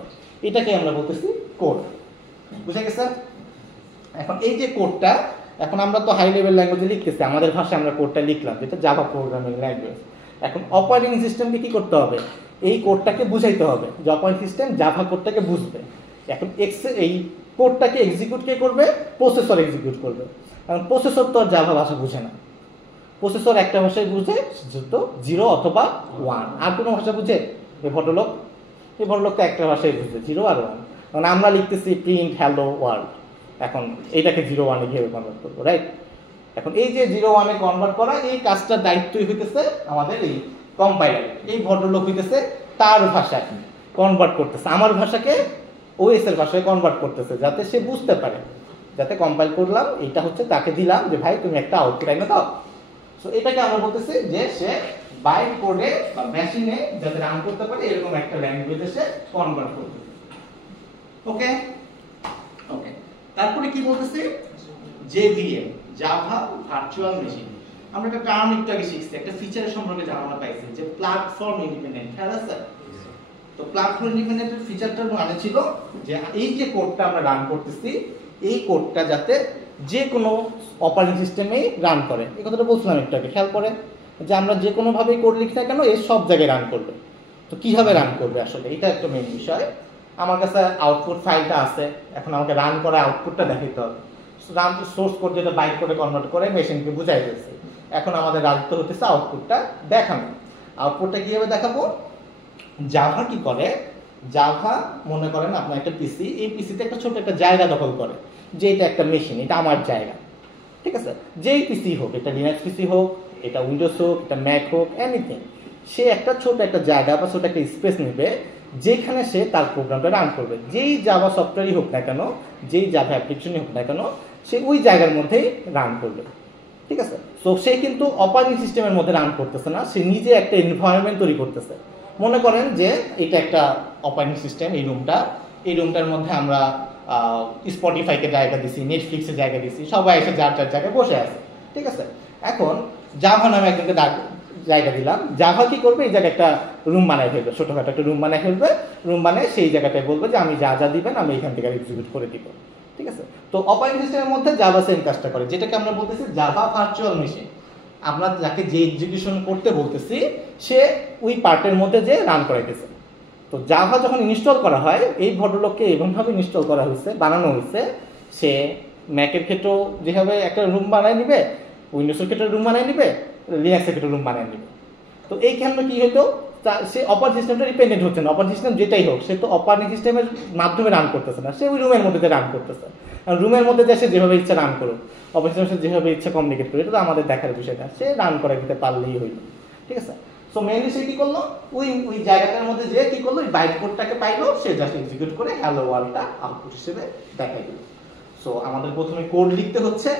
এটাকে আমরা বলতেছি কোড। বুঝা গেছে? এখন এই যে কোডটা, এখন আমরা তো হাই লেভেল ল্যাঙ্গুয়েজে লিখতেছি, আমাদের ভাষায় আমরা কোডটা লিখলাম, যেটা জাভা প্রোগ্রামিং ল্যাঙ্গুয়েজ। এখন অপারেটিং সিস্টেমকে কি করতে হবে, এই কোডটাকে বুঝাইতে হবে, যে অপারেটিং সিস্টেম জাভা কোডটাকে বুঝবে। এখন এই কোডটাকে এক্সিকিউট কে করবে, প্রসেসর এক্সিকিউট করবে। কারণ প্রসেসর তো আর জাভা ভাষা বুঝে না, প্রসেসর একটা ভাষায় বুঝে, তো 0 অথবা 1, আর কোনো ভাষা বুঝে? এই ভদ্রলোক তো একটা ভাষায় বুঝবে, 0 আর 1। কারণ আমরা লিখতেছি প্রিন্ট হ্যালো ওয়ার্ল্ড, এখন এইটাকে 0-1-এ কিভাবে কনভার্ট করবো, রাইট? এখন এই যে 0-1-এ কনভার্ট করা, এই কাজটার দায়িত্বই হইতেছে আমাদের এই কম্পাইলার। এই ভদ্রলোক হইতেছে তার ভাষায় কনভার্ট করতেছে, আমার ভাষাকে ওএস এর ভাষায় কনভার্ট করতেছে, যাতে সে বুঝতে পারে, যাতে কম্পাইল করলাম, এটা হচ্ছে তাকে দিলাম যে ভাই তুমি একটা আউটপুট আইনা দাও। সো এটাকে আমরা বলতেছি যে সে বাইট কোডে বা মেশিনে যাতে রান করতে পারে এরকম একটা ল্যাঙ্গুয়েজে সে কনভার্ট করবে। ওকে ওকে, তারপরে কি বলতেছি, জেভিএম, জাভা ভার্চুয়াল মেশিন। আমরা একটা টার্ম একটু আগে শিখছি, একটা ফিচারের সম্পর্কে জানা পাইছি, যে প্ল্যাটফর্ম ইন্ডিপেন্ডেন্ট। খেয়াল আছে? তো প্ল্যাটফর্ম ইন্ডিপেন্ডেন্ট ফিচারটার মানে ছিল যে এই যে কোডটা আমরা রান করতেছি, এই কোডটা যাতে যে কোনো অপারেটিং সিস্টেমেই রান করে। এই কথাটা বলছিলাম একটু আগে, খেয়াল করে যে আমরা যে কোনোভাবেই কোড লিখি না কেন, এর সব জায়গায় রান করবে। তো কিভাবে রান করবে আসলে, এটা একটা মেইন বিষয়। আমার কাছে আউটপুট ফাইলটা আছে, এখন আমাকে রান করা আউটপুটটা দেখাইতে হবে। রান সোর্স কোড যেটা বাইট করে কনভার্ট করে মেশিনকে বুঝাই দিয়েছে, এখন আমাদের রাজত্ব হতেছে আউটপুটটা দেখানো। আউটপুটটা কিভাবে দেখাবো, জাভা কি করে, জাভা মনে করেন আপনার একটা পিসি, এই পিসিতে একটা ছোট একটা জায়গা দখল করে, যে এটা একটা মেশিন, এটা আমার জায়গা, ঠিক আছে। যেই পিসি হোক, এটা লিনাক্স পিসি হোক, এটা উইন্ডোজ হোক, এটা ম্যাক হোক, এনিথিং, সে একটা ছোট একটা জায়গা বা ছোট একটা স্পেস নেবে যেখানে সে তার প্রোগ্রামটা রান করবে। যেই জাভা সফটওয়্যারই হোক না কেন, যেই জাভা অ্যাপ্লিকেশনই হোক না কেন, সে ওই জায়গার মধ্যেই রান করবে। ঠিক আছে? সো সে কিন্তু অপারেটিং সিস্টেমের মধ্যে রান করতেছে না, সে নিজে একটা এনভায়রনমেন্ট তৈরি করতেছে। মনে করেন যে এটা একটা অপারেটিং সিস্টেম, এই রুমটার মধ্যে আমরা স্পটিফাইকে জায়গা দিছি, নেটফ্লিক্সে জায়গা দিছি, সবাই এসে যার যার জায়গায় বসে আছে। ঠিক আছে? এখন জাভা নামে একজনকে জায়গা দিলাম, জাভা কি করবে, এই জায়গায় একটা রুম বানায় ফেলবে, ছোটোখাটো একটা রুম বানায় ফেলবে, রুম বানায় সেই জায়গাটায় বলবে যে আমি যা যা দিবেন আমি এখান থেকে এক্সিকিউট করে দিব। ঠিক আছে? তো অপারেটিং সিস্টেমের মধ্যে জাভা সেম কাজটা করে, যেটাকে আমরা বলতেছি জাভা ভার্চুয়াল মেশিন। আমরা যাকে যে এক্সিকিউশন করতে বলতেছি সে ওই পার্টের মধ্যে যে রান করাইতেছে। তো জাভা যখন ইনস্টল করা হয়, এই ভদ্রলোককে এমনভাবে ইনস্টল করা হয়েছে, বানানো হয়েছে, সে ম্যাকের ক্ষেত্রেও যেভাবে একটা রুম বানায় নিবে, উইন্ডোজের ক্ষেত্রে রুম বানায় নিবে, লিনাক্সের ক্ষেত্রে রুম বানায় নিবে। তো এইখানে কি হতো, সে অপারেটিং সিস্টেমটা ডিপেন্ডেন্ট হচ্ছে না, অপারেটিং সিস্টেম যেটাই হোক সে তো অপারেটিং সিস্টেমের মাধ্যমে রান করতেছে না, সে ওই রুমের মধ্যে রান করতেছে। রুমের মধ্যে যে সে যেভাবে ইচ্ছা রান করুক, অপারেটিং সিস্টেম যেভাবে ইচ্ছা কমিউনিকেট করে, এটা তো আমাদের দেখার বিষয় না, সে রান করে দিতে পারলেই হইল। ঠিক আছে? সো মেইনলি সে কি করলো, ওই জায়গাটার মধ্যে যে কি করলো, ওই বাইট কোডটাকে পাইলো, সে জাস্ট এক্সিকিউট করে হ্যালো ওয়ার্ল্ডটা আউটপুট হিসেবে দেখাই দিল। সো আমাদের প্রথমে কোড লিখতে হচ্ছে,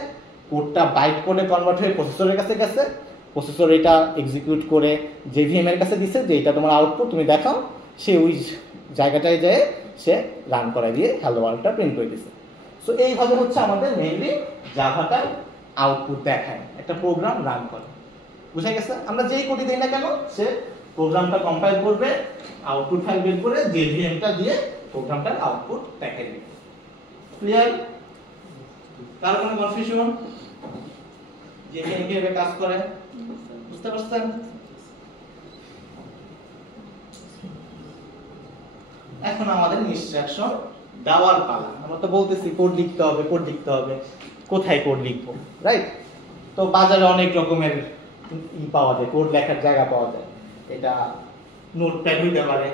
কোডটা বাইট কোডে কনভার্ট হয়ে প্রসেসরের কাছে গেছে, প্রসেসর এটা এক্সিকিউট করে জেভিএম এর কাছে দিছে যে এটা তোমার আউটপুট, তুমি দেখাও, সে ওই জায়গাটায় যেয়ে সে রান করাই দিয়ে হ্যালো ওয়ার্ল্ডটা প্রিন্ট করে দিছে। সো এইভাবে হচ্ছে আমাদের মেইনলি জাভাটা আউটপুট দেখায়, একটা প্রোগ্রাম রান করে। বুঝা গেছে? আমরা যেই কোডই দিই না কেন, সে প্রোগ্রামটা কম্পাইল করবে, আউটপুট ফাইল বের করে জেভিএমটা দিয়ে প্রোগ্রামটার আউটপুট দেখাই দিবে। ক্লিয়ার? কার কোনো কনফিউশন? জেভিএম কিভাবে কাজ করে বুঝতে পারছেন? এখন আমাদের ইনস্ট্রাকশন দেওয়ার পালা। আমরা তো বলতেছি কোড লিখতে হবে, কোথায় কোড লিখবো, রাইট? তো বাজারে অনেক রকমের পাওয়া যায়, কোড লেখার জায়গা পাওয়া যায়। এটা নোটপ্যাড হইতে পারে,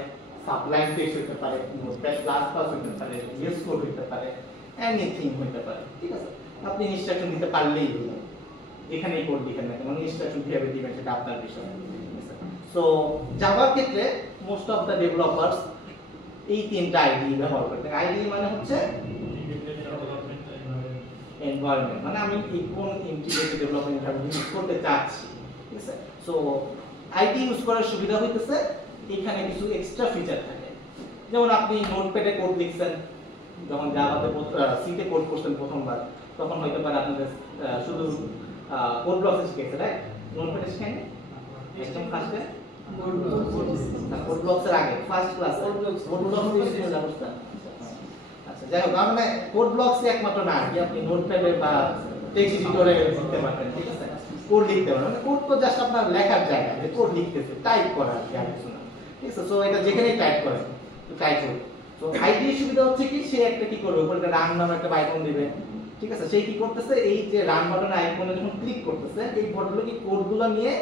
সাবলাইম টেক্সট হইতে পারে, নোটপ্যাড প্লাস প্লাস হইতে পারে, ভিএস কোড হইতে পারে, এনিথিং হইতে পারে। ঠিক আছে? আপনি ইনস্ট্রাকশন দিতে পারলেই হলো, এখানেই কোড লিখেন না কেন, ইনস্ট্রাকশন কিভাবে দিবেন সেটা আপনার বিষয়। সো জাভার ক্ষেত্রে মোস্ট অফ দ্য ডেভেলপারস এই তিনটা আইডি ব্যবহার করতে। আইডি মানে হচ্ছে এনভায়রনমেন্ট, মানে আমি কোন ইন্টিগ্রেটেড ডেভেলপমেন্ট এনভায়রনমেন্ট ইউজ করতে চাচ্ছি। ঠিক আছে? সো আইডি ইউজ করার সুবিধা হইতেছে এখানে কিছু এক্সট্রা ফিচার থাকে। যেমন আপনি নোটপ্যাডে কোড লিখছেন, যখন জাভাতে সিতে কোড করছেন প্রথমবার, তখন হয়তো পারে আপনাদের শুধু কোড ব্লকস শিখেছে, রাইট? নোটপ্যাডে শিখেননি? একদম ফার্স্টে কোড ব্লকসের আগে ফার্স্ট ক্লাস কোড ব্লকস দিয়ে অবস্থা। আচ্ছা, যাই হোক, মানে কোড ব্লকস একমাত্র না, কি আপনি নোটপ্যাডে বা টেক্সট এডিটরে লিখতে পারবেন। ঠিক আছে? কোড লিখতে পারবেন, মানে কোড তো জাস্ট আপনার লেখার জায়গা, যে কোড লিখতেছে, টাইপ করা আর কিছু না। ঠিক আছে? সো এটা যেখানেই টাইপ করেন, টাইপ করুন। তো আইডি সুবিধা হচ্ছে কি, সে একটা কি করবে, উপরে একটা রান নামে একটা আইকন দিবে। ঠিক আছে? সেই কি করতেছে, এই যে রান বাটন আইকনে যখন ক্লিক করতেছে, এই বটনগুলো কি কোডগুলো নিয়ে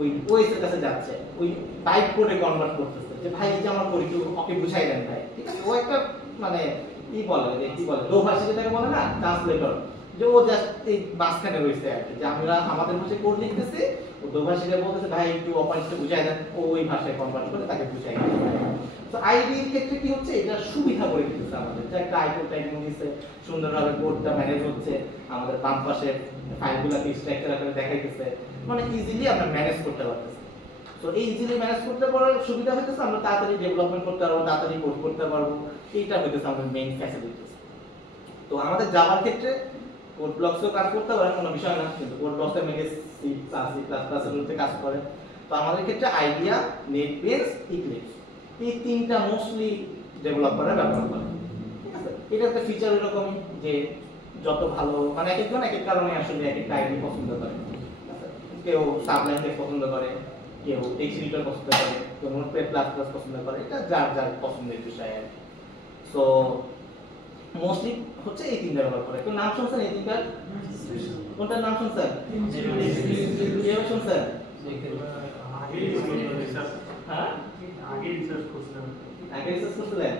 ওই ওএস এর কাছে যাচ্ছে, ওই টাইপ কোডে কনভার্ট করতেছে, যে ভাই এই যে আমার কোড একটু ওকে বুঝাই দেন ভাই। ঠিক আছে? ও একটা মানে কি বলে দোভাষী যেটাকে বলে না, ট্রান্সলেটর, যে ও জাস্ট এই মাঝখানে রয়েছে আর কি, যে আমরা আমাদের ভাষায় কোড লিখতেছি, ও দোভাষীকে বলতেছে ভাই একটু অপারেশনটা বুঝাই দেন, ও ওই ভাষায় কনভার্ট করে তাকে বুঝাই দেয়। তো আইডি এর ক্ষেত্রে কি হচ্ছে, এটা সুবিধা করে দিতেছে আমাদের, যে একটা আইকন টাইপিং দিচ্ছে, সুন্দরভাবে কোডটা ম্যানেজ হচ্ছে, আমাদের বাম পাশে ফাইলগুলোকে স্ট্রাকচার আকারে দেখাইতেছে, মানে ইজিলি আমরা ম্যানেজ করতে পারতেছি। তো এই ইজিলি ম্যানেজ করতে পারার সুবিধা হইতেছে আমরা তাড়াতাড়ি ডেভেলপমেন্ট করতে পারবো, তাড়াতাড়ি কোড করতে পারবো, এইটা হইতেছে আমাদের মেইন ফ্যাসিলিটিস। তো আমাদের জাভার ক্ষেত্রে কোড ব্লকসও কাজ করতে পারে, কোনো বিষয় না, কিন্তু কোড ব্লকসটা মেইনলি সি প্লাস এর মধ্যে কাজ করে। তো আমাদের ক্ষেত্রে আইডিয়া, নেটবিনস, ইক্লিপস, এই তিনটা মোস্টলি ডেভেলপাররা ব্যবহার করে। ঠিক আছে? এটা একটা ফিচার এরকমই যে যত ভালো, মানে এক একজন এক এক কারণে আসলে এক একটা আইডি পছন্দ করে। কেউ সাবলাইম টেক্সট পছন্দ করে, কেউ টেক্সট এডিটর পছন্দ করে, কেউ নোটপ্যাড প্লাস প্লাস পছন্দ করে, এটা যার যার পছন্দের বিষয় আর কি। সো মোস্টলি হচ্ছে এই তিনটা ব্যবহার করে। কেউ নাম শুনছেন এই তিনটার? কোনটার নাম শুনছেন? কিভাবে শুনছেন? হ্যাঁ, আগে রিসার্চ করছিলেন।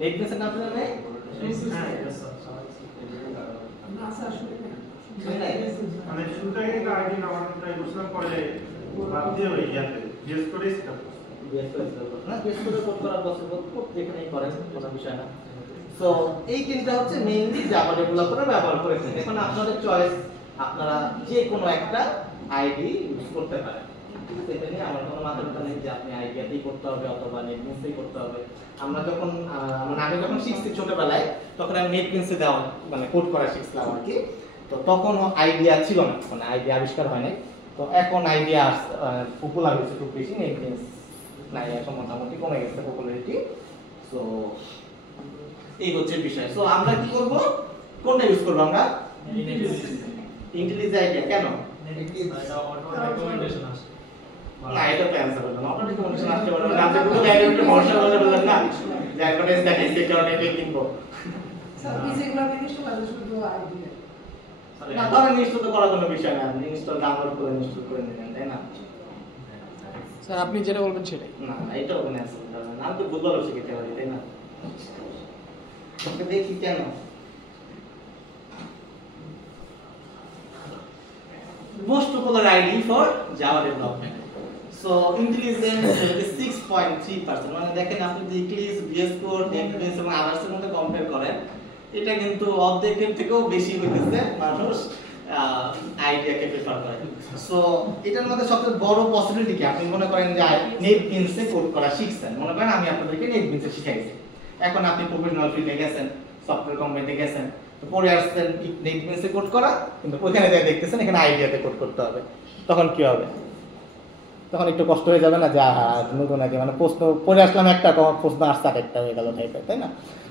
নেটবিনসের নাম শুনেন নাই? মানে শুরুটাই একটা আইডি নামানো ট্রাই করছিলাম পরে বাদ দিয়ে ওই ইয়াতে জিএস করে সেটা না বেস করে কোড করার পসিবল কোড যেখানেই করেন কোনো বিষয় না। সো এই তিনটা হচ্ছে মেইনলি জাভা ডেভেলপাররা ব্যবহার করেছেন। এখন আপনাদের চয়েস, আপনারা যে কোনো একটা আইডি ইউজ করতে পারেন। এটা নিয়ে আমার কোনো মাথা ব্যথা নেই যে আপনি আইডিয়াতেই করতে হবে অথবা নেটবিনসেই করতে হবে। আমরা যখন মানে আমি যখন শিখছি ছোটবেলায় তখন আমি নেটবিনসে দেওয়া মানে কোড করা শিখছিলাম আর কি। তো তখন আইডিয়া ছিল না, মানে আইডিয়া আবিষ্কার হয় নাই। তো এখন আইডিয়া পপুলার হয়েছে খুব বেশি, নেটবিনস নাই এখন মোটামুটি কমে গেছে পপুলারিটি। সো এই হচ্ছে বিষয়। সো আমরা কি করব, কোনটা ইউজ করব আমরা? Intelligent idea. কেন? না এটা তো অ্যানসার হলো না। অটো রিকমেন্ডেশন আসতে পারে না, আপনি পুরো ডাইরেক্টলি ভরসা করে বললেন না যে অ্যাডভার্টাইজ দেখে সিকিউরিটি কিনবো। স্যার পিসিগুলো ইনস্টল আছে শুধু আইডিয়া। না ধরেন ইনস্টল তো করার কোনো বিষয় না, আপনি ইনস্টল ডাউনলোড করে ইনস্টল করে নেবেন, তাই না? স্যার আপনি যেটা বলবেন সেটাই। না এটা ওখানে অ্যানসার হবে না, আমি তো বুঝতে শিখতে পারি, তাই না? ওকে দেখি কেন most popular ID for Java development. So IntelliJ 6.3%, মানে দেখেন আপনি যদি Eclipse, VS Code, NetBeans এবং others এর মধ্যে কম্পেয়ার করেন, এটা কিন্তু অর্ধেকের থেকেও বেশি হইতেছে মানুষ আইডিয়াকে প্রেফার করে। সো এটার মধ্যে সবচেয়ে বড় পসিবিলিটি কি, আপনি মনে করেন যে NetBeans এ কোড করা শিখছেন, মনে করেন আমি আপনাদেরকে NetBeans এ শিখাইছি, এখন আপনি প্রফেশনাল ফিল্ডে গেছেন, সফটওয়্যার কোম্পানিতে গেছেন, পরে আসছেন নেটবিনসে কোড করা, কিন্তু ওইখানে যা দেখতেছেন এখানে আইডিয়াতে কোড করতে হবে, তখন কি হবে? তখন একটু কষ্ট হয়ে যাবে না যে নতুন আগে মানে প্রশ্ন পড়ে আসলাম একটা, প্রশ্ন আসছে আরেকটা হয়ে গেল টাইপের, তাই না?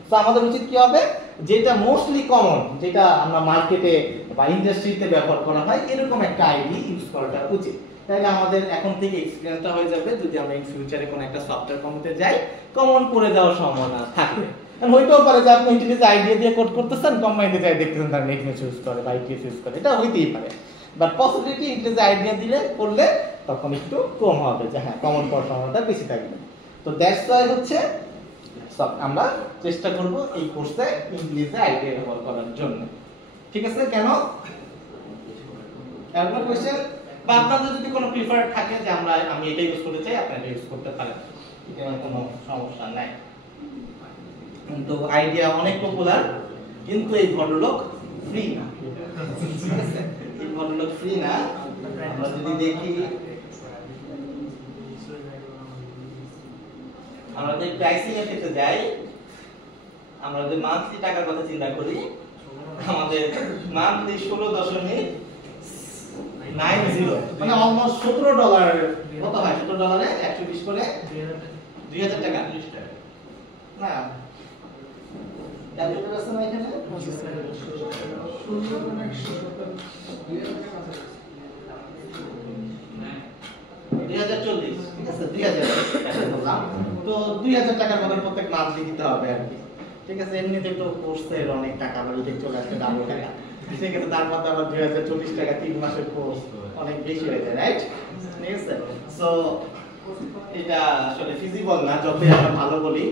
তো আমাদের উচিত কি হবে, যেটা মোস্টলি কমন, যেটা আমরা মার্কেটে বা ইন্ডাস্ট্রিতে ব্যবহার করা হয় এরকম একটা আইডি ইউজ করাটা উচিত। তাহলে আমাদের এখন থেকে এক্সপিরিয়েন্সটা হয়ে যাবে, যদি আমরা ইন ফিউচারে কোনো একটা সফটওয়্যার কোম্পানিতে যাই কমন করে যাওয়ার সম্ভাবনা থাকবে। হইতেও পারে যে আপনি ইন্টেলিজেন্ট আইডিয়া দিয়ে কোড করতেছেন, কোম্পানিতে যাই দেখতেছেন তারা নেটবিনস ইউজ করে বা ITS ইউজ করে, এটা হইতেই পারে। বাট পসিবিলিটি ইন্টেলিজেন্ট আইডিয়া দিলে করলে তখন একটু কম হবে, যে হ্যাঁ কমন করার সম্ভাবনাটা বেশি থাকবে। তো দ্যাটস ওয়াই হচ্ছে আমরা চেষ্টা করব এই কোর্সে ইন্টেলিজেন্ট আইডিয়া ব্যবহার করার জন্য। ঠিক আছে? কেন? এরকম কোশ্চেন বা আপনাদের যদি কোনো প্রিফার থাকে যে আমি এটা ইউজ করতে চাই, আপনি এটা ইউজ করতে পারেন, এটা কোনো সমস্যা নাই। কিন্তু আইডিয়া অনেক পপুলার, কিন্তু এই ভদ্রলোক ফ্রি না। ঠিক আছে? এই ভদ্রলোক ফ্রি না। আমরা যদি দেখি, আমরা যদি প্রাইসিং এর ক্ষেত্রে যাই, আমরা যদি মান্থলি টাকার কথা চিন্তা করি, আমাদের মান্থলি 16.90 মানে অলমোস্ট $17 কত হয়? $17 120 করে 2000 টাকা না? ক্যালকুলেটর আছে না এখানে? 2040, ঠিক আছে? 2000 টাকা বললাম, তো 2000 টাকার মতো প্রত্যেক মান্থলি দিতে হবে আর কি। ঠিক আছে? এমনিতে তো কোর্সের অনেক টাকা, আবার এটা চলে আসবে ডাবল টাকা, ঠিক আছে? তার মধ্যে আবার 2040 টাকা 3 মাসের কোর্স, অনেক বেশি হয়ে যায়, রাইট? ঠিক আছে? সো এটা আসলে ফিজিবল না, যতই আমরা ভালো বলি,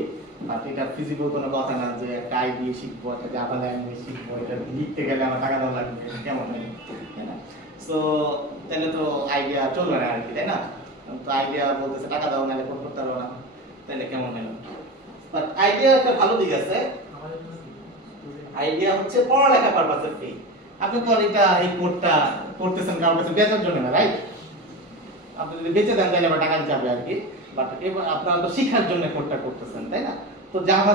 বাট এটা ফিজিবল কোনো কথা না যে একটা আইডি শিখবো, একটা জাভা ল্যাঙ্গুয়েজ শিখবো, এটা লিখতে গেলে আমার টাকা দেওয়া লাগবে, কেমন হয়, তাই না? সো তাহলে তো আইডিয়া চলবে না আর কি, তাই না? তো আইডিয়া বলতেছে টাকা দাও, নাহলে কোড করতে পারবো না, তাহলে কেমন হলো? বাট আইডিয়া একটা ভালো দিক আছে, আইডিয়া হচ্ছে পড়ালেখা পারপাসে ফ্রি। আপনি তো এটা এই কোডটা করতেছেন কারোর কাছে বেচার জন্য না, রাইট? আপনি যদি বেচে দেন তাহলে আবার টাকা যাবে আর কি, বাট এবার আপনারা তো শিখার জন্য কোডটা করতেছেন, তাই না? তো জাভা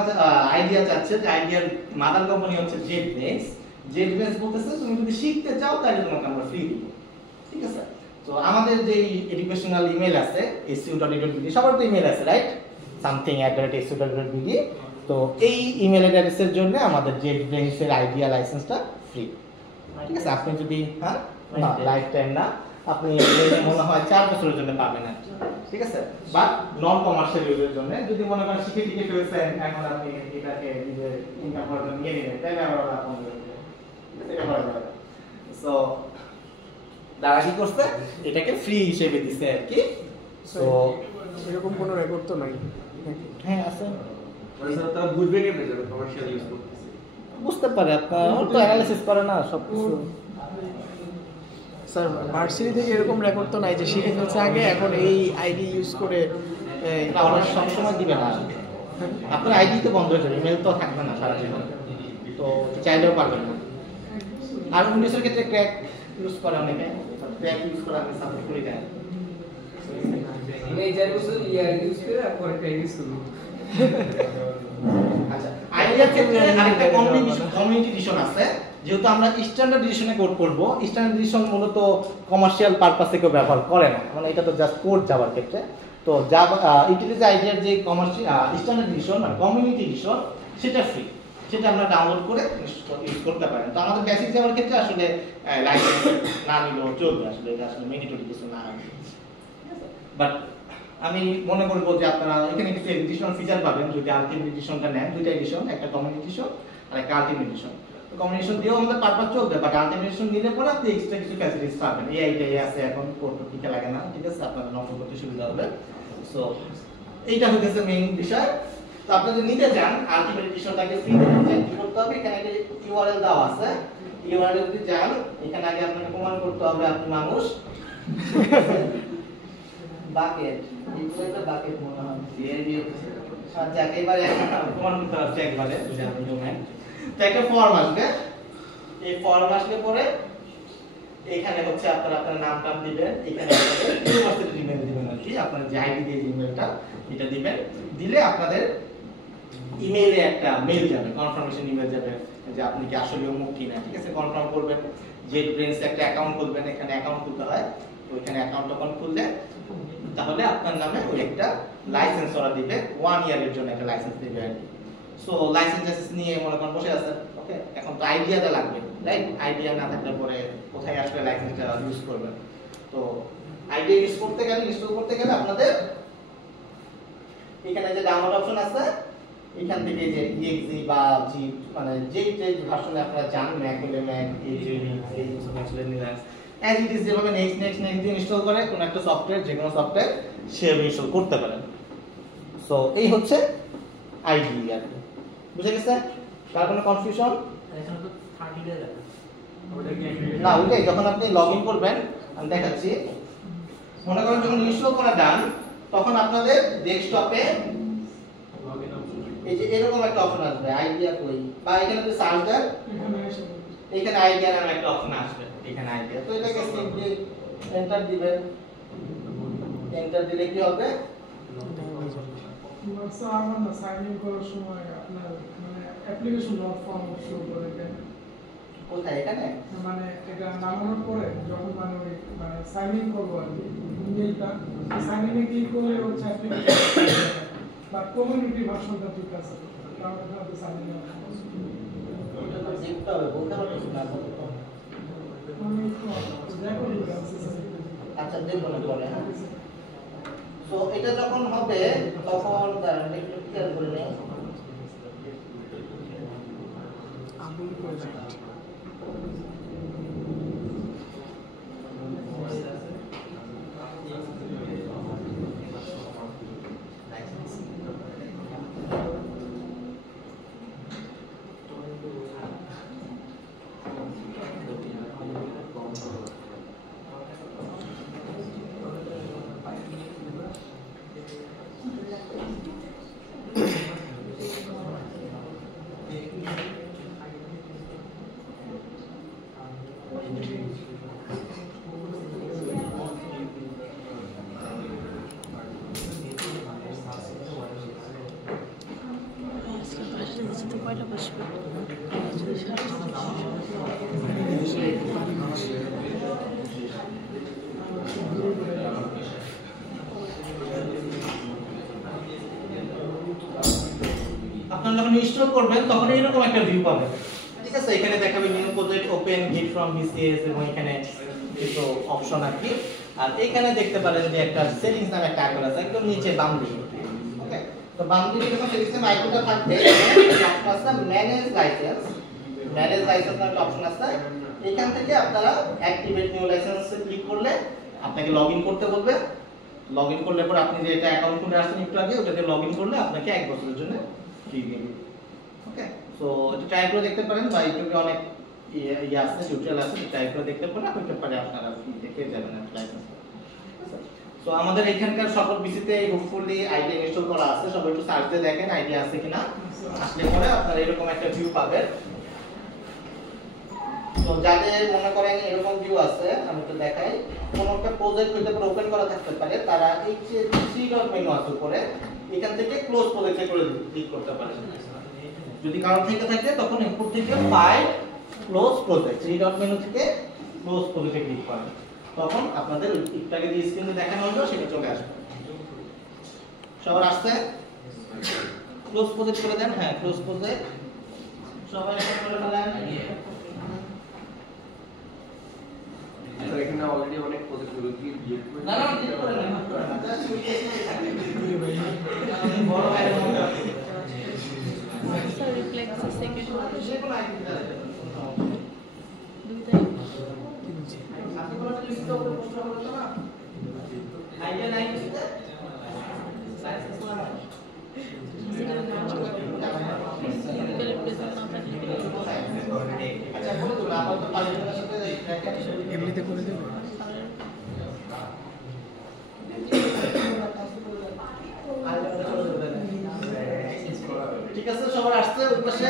আইডিয়া চাচ্ছে যে আইডিয়ার মাদার কোম্পানি হচ্ছে JetBrains। JetBrains বলতেছে তুমি যদি শিখতে চাও তাহলে তোমাকে আমরা ফ্রি দিব, ঠিক আছে? তো আমাদের যে এডুকেশনাল ইমেল আছে su.edu.bd, সবার তো ইমেল আছে, রাইট? something@su.edu.bd। তো এই ইমেল অ্যাড্রেসের জন্য আমাদের JetBrains এর আইডিয়া লাইসেন্সটা ফ্রি, ঠিক আছে? আপনি যদি না লাইফ টাইম না, আপনি মনে হয় 4 বছরের জন্য পাবেন আর কি, ঠিক আছে? বাট নন কমার্শিয়াল ইউজের জন্য যদি মনে করেন শিখে টিকে ফেলছেন, এখন আপনি এটাকে নিজের ইনকাম করার জন্য নিয়ে নেবেন, তাহলে আমরা আপনাদের এটা করা যাবে। সো তারা কি করছে, এটাকে ফ্রি হিসেবে দিছে আর কি। সো এরকম কোনো রেকর্ড তো নাই। হ্যাঁ আছে, মানে স্যার তারা বুঝবে কেমনে যাবে কমার্শিয়াল ইউজ করতেছে? বুঝতে পারে, আপনার তো অ্যানালিসিস করে না সব কিছু। স্যার ভার্সিটি থেকে এরকম রেকর্ড তো নাই যে শিখে ফেলছে আগে এখন এই আইডি ইউজ করে এটা ওরা সবসময় দিবে না, আপনার আইডি তো বন্ধ হয়ে যাবে, ইমেল তো থাকবে না সারা জীবন, তো চাইলেও পারবেন না। আর উইন্ডোজের ক্ষেত্রে ক্র্যাক ইউজ করে অনেকে, ক্র্যাক ইউজ করে আমি সাপোর্ট করি না। আমি এই 4 বছর ইয়ার ইউজ করে আর পরে ক্র্যাক ইউজ করব। আচ্ছা, আইডিয়ার ক্ষেত্রে আরেকটা কমিউনিটি এডিশন আছে, যেহেতু আমরা স্ট্যান্ডার্ড এডিশনে কোড করব, স্ট্যান্ডার্ড এডিশন মূলত কমার্শিয়াল পারপাসে কেউ ব্যবহার করে না, মানে এটা তো জাস্ট কোড যাবার ক্ষেত্রে। তো জাভা ইউটিলিটি আইডিয়ার যে কমার্শিয়াল স্ট্যান্ডার্ড এডিশন মানে কমিউনিটি এডিশন সেটা ফ্রি, সেটা আমরা ডাউনলোড করে ইউজ করতে পারেন। তো আমাদের বেসিক যাওয়ার ক্ষেত্রে আসলে লাইসেন্স না নিলেও চলবে, আসলে এটা আসলে ম্যান্ডেটরি কিছু না। বাট আমি মনে করবো যে আপনারা এখানে কিছু এডিশনাল ফিচার পাবেন যদি আলটিমেট এডিশনটা নেন, দুইটা এডিশন, একটা কমিউনিটি এডিশন আর একটা আলটিমেট এডিশন। তো কমিউনিটি এডিশন দিয়েও আমাদের পারপাস চলবে, বাট আলটিমেট এডিশন নিলে পরে আপনি এক্সট্রা কিছু ফ্যাসিলিটিস পাবেন। এই আইটাই আছে এখন, কোড টিকা লাগে না, ঠিক আছে, আপনাদের নকল করতে সুবিধা হবে। সো এইটা হচ্ছে মেইন বিষয়। তো আপনি যদি নিতে চান আলটিমেট এডিশনটাকে ফ্রি দিতে কি করতে হবে, এখানে একটা ইউআরএল দেওয়া আছে, ইউআরএল যদি যান এখানে আগে আপনাকে প্রমাণ করতে হবে আপনি মানুষ। বাকেট এগুলো তো বাকেট মনে হয় সিআইডি আচ্ছা একেবারে প্রমাণ করতে হবে একবারে যদি আপনি ডোমেন। তো একটা ফর্ম আসবে, এই ফর্ম আসলে পরে এখানে হচ্ছে আপনারা আপনার নামটা দিবেন, এখানে ইউনিভার্সিটি ইমেল দিবেন আর কি, আপনার যে আইডি দিয়ে ইমেলটা এটা দিবেন, দিলে আপনাদের ইমেইলে একটা মেইল যাবে, কনফার্মেশন ইমেল যাবে যে আপনি কি আসলে অমুক কিনা, ঠিক আছে, কনফার্ম করবেন। JetBrains একটা অ্যাকাউন্ট খুলবেন, এখানে অ্যাকাউন্ট খুলতে হয়, তো এখানে অ্যাকাউন্ট যখন খুললে তাহলে আপনার নামে ওই একটা লাইসেন্স ওরা দিবে, 1 ইয়ারের জন্য একটা লাইসেন্স দিবে আর কি। সো লাইসেন্স নিয়ে মনে করেন বসে আছেন, ওকে, এখন তো আইডিয়াটা লাগবে, রাইট? আইডিয়া না থাকলে পরে কোথায় আসলে লাইসেন্সটা ইউজ করবেন। তো আইডিয়া ইউজ করতে গেলে, ইনস্টল করতে গেলে আপনাদের এখানে যে ডাউনলোড অপশন আছে, এখান থেকে যে exe বা জিপ মানে যে ভার্সনে আপনারা চান, ম্যাক হলে ম্যাক, লিনাক্স হলে লিনাক্স, অ্যাজ ইট ইজ যেভাবে নেক্সট দিয়ে ইনস্টল করে কোন একটা সফটওয়্যার, যে কোনো সফটওয়্যার সেভাবে ইনস্টল করতে পারেন। সো এই হচ্ছে আইডি আর কি, বুঝে গেছে? কার কোনো কনফিউশন? এখানে তো 30 ডে লাগে। না, ওইটাই যখন আপনি লগইন করবেন আমি দেখাচ্ছি। মনে করেন যখন ইনস্টল করা ডান, তখন আপনাদের ডেস্কটপে এই যে এরকম একটা অপশন আসবে, আইডিয়া কই, বা এখানে যদি সার্চ দেন এখানে আইডিয়া নামে একটা অপশন আসবে, এখানে আইডিয়া। তো এটাকে সিম্পলি এন্টার দিবেন, এন্টার দিলে কি হবে? স্যার আমার না সাইন ইন করার সময় আপনার মানে অ্যাপ্লিকেশন ডট ফর্ম শো করে দেন কোথায়? এখানে মানে এটা নামানোর পরে যখন মানে ওই মানে সাইন ইন করবো আর কি ইমেলটা, সাইন ইনে ক্লিক করলে হচ্ছে অ্যাপ্লিকেশন বা কমিউনিটি ভার্সনটা ঠিক আছে, কারণ এটা সাইন ইন দেখতে হবে, বলতে পারছি না আমি দেখো আচ্ছা দেখবো না পরে। হ্যাঁ, তো এটা যখন হবে তখন দাঁড়ান একটু ক্লিয়ার করে নেই। আবুল প্রজেক্ট আপনারা যখন ইনস্টল করবেন তখন এরকম একটা ভিউ পাবেন, ঠিক আছে? এখানে দেখাবে নিউ প্রজেক্ট, ওপেন, গিট ফ্রম VCS, এবং এখানে কিছু অপশন আছে। আর এখানে দেখতে পারেন যে একটা সেটিংস নামে একটা আইকন আছে একদম নিচে বাম দিকে, ওকে? তো বাম দিকে যখন সেটিংস নামে আইকনটা থাকবে, অপশন আছে ম্যানেজ লাইসেন্স, ম্যানেজ লাইসেন্স নামে একটা অপশন আছে। এখান থেকে আপনারা অ্যাক্টিভেট নিউ লাইসেন্সে ক্লিক করলে আপনাকে লগইন করতে বলবে। লগইন করলে পরে আপনি যে এটা অ্যাকাউন্ট খুলে আসছেন একটু আগে, ওটাতে লগইন করলে আপনাকে 1 বছরের জন্য ফ্রি দিবে, ওকে? সো এটা ট্রাই করে দেখতে পারেন, বা ইউটিউবে অনেক ইয়ে আছে, টিউটোরিয়াল আছে, টাইপ করে দেখতে পারেন, হইতে পারে আপনারা দেখে যাবেন লাইসেন্স। তো আমাদের এখানকার সকল পিসিতে হোপফুলি আইডি ইনস্টল করা আছে, সবাই একটু সার্চ দিয়ে দেখেন আইডি আছে কিনা, আসলে পরে আপনারা এরকম একটা ভিউ পাবেন। তো যাদের মনে করেন এরকম ভিউ আছে, আমি তো দেখাই, কোন একটা প্রজেক্ট হইতে পারে ওপেন করা থাকতে পারে, তারা এই যে থ্রি ডট মেনু আছে উপরে, এখান থেকে ক্লোজ প্রজেক্টে করে ক্লিক করতে পারেন। যদি কারো থেকে থাকে তখন ইনপুট থেকে file close project, three dot menu থেকে ক্লোজ প্রজেক্টে ক্লিক করেন, তখন আপনাদের একটাকে যে স্ক্রিনে দেখানো হলো সেটা চলে আসবে। সবার আসছে? ক্লোজ প্রজেক্ট করে দেন। হ্যাঁ, ক্লোজ প্রজেক্ট সবাই এটা করে ফেলেন। স্যার এখানে অলরেডি অনেক প্রজেক্ট গুলো কি না না, ডিলিট করে দেন, জাস্ট ওই কেসটাই থাকে। বড় ফাইলের মধ্যে Sir, reflex the second one. যে কোনো আইডি দিতে পারেন। দুইটাই আপনি কোনো একটা লিস্টে উপরে প্রশ্ন করতে না? আইডিয়া নাই লিস্টে? লাইসেন্স করা নাই? Philip present not that আচ্ছা, বলে দিন আপাতত পাঁচজনের সাথে দেখেন। এমনিতে করে দেবে। ঠিক আছে, সবার আসছে ওই পাশে?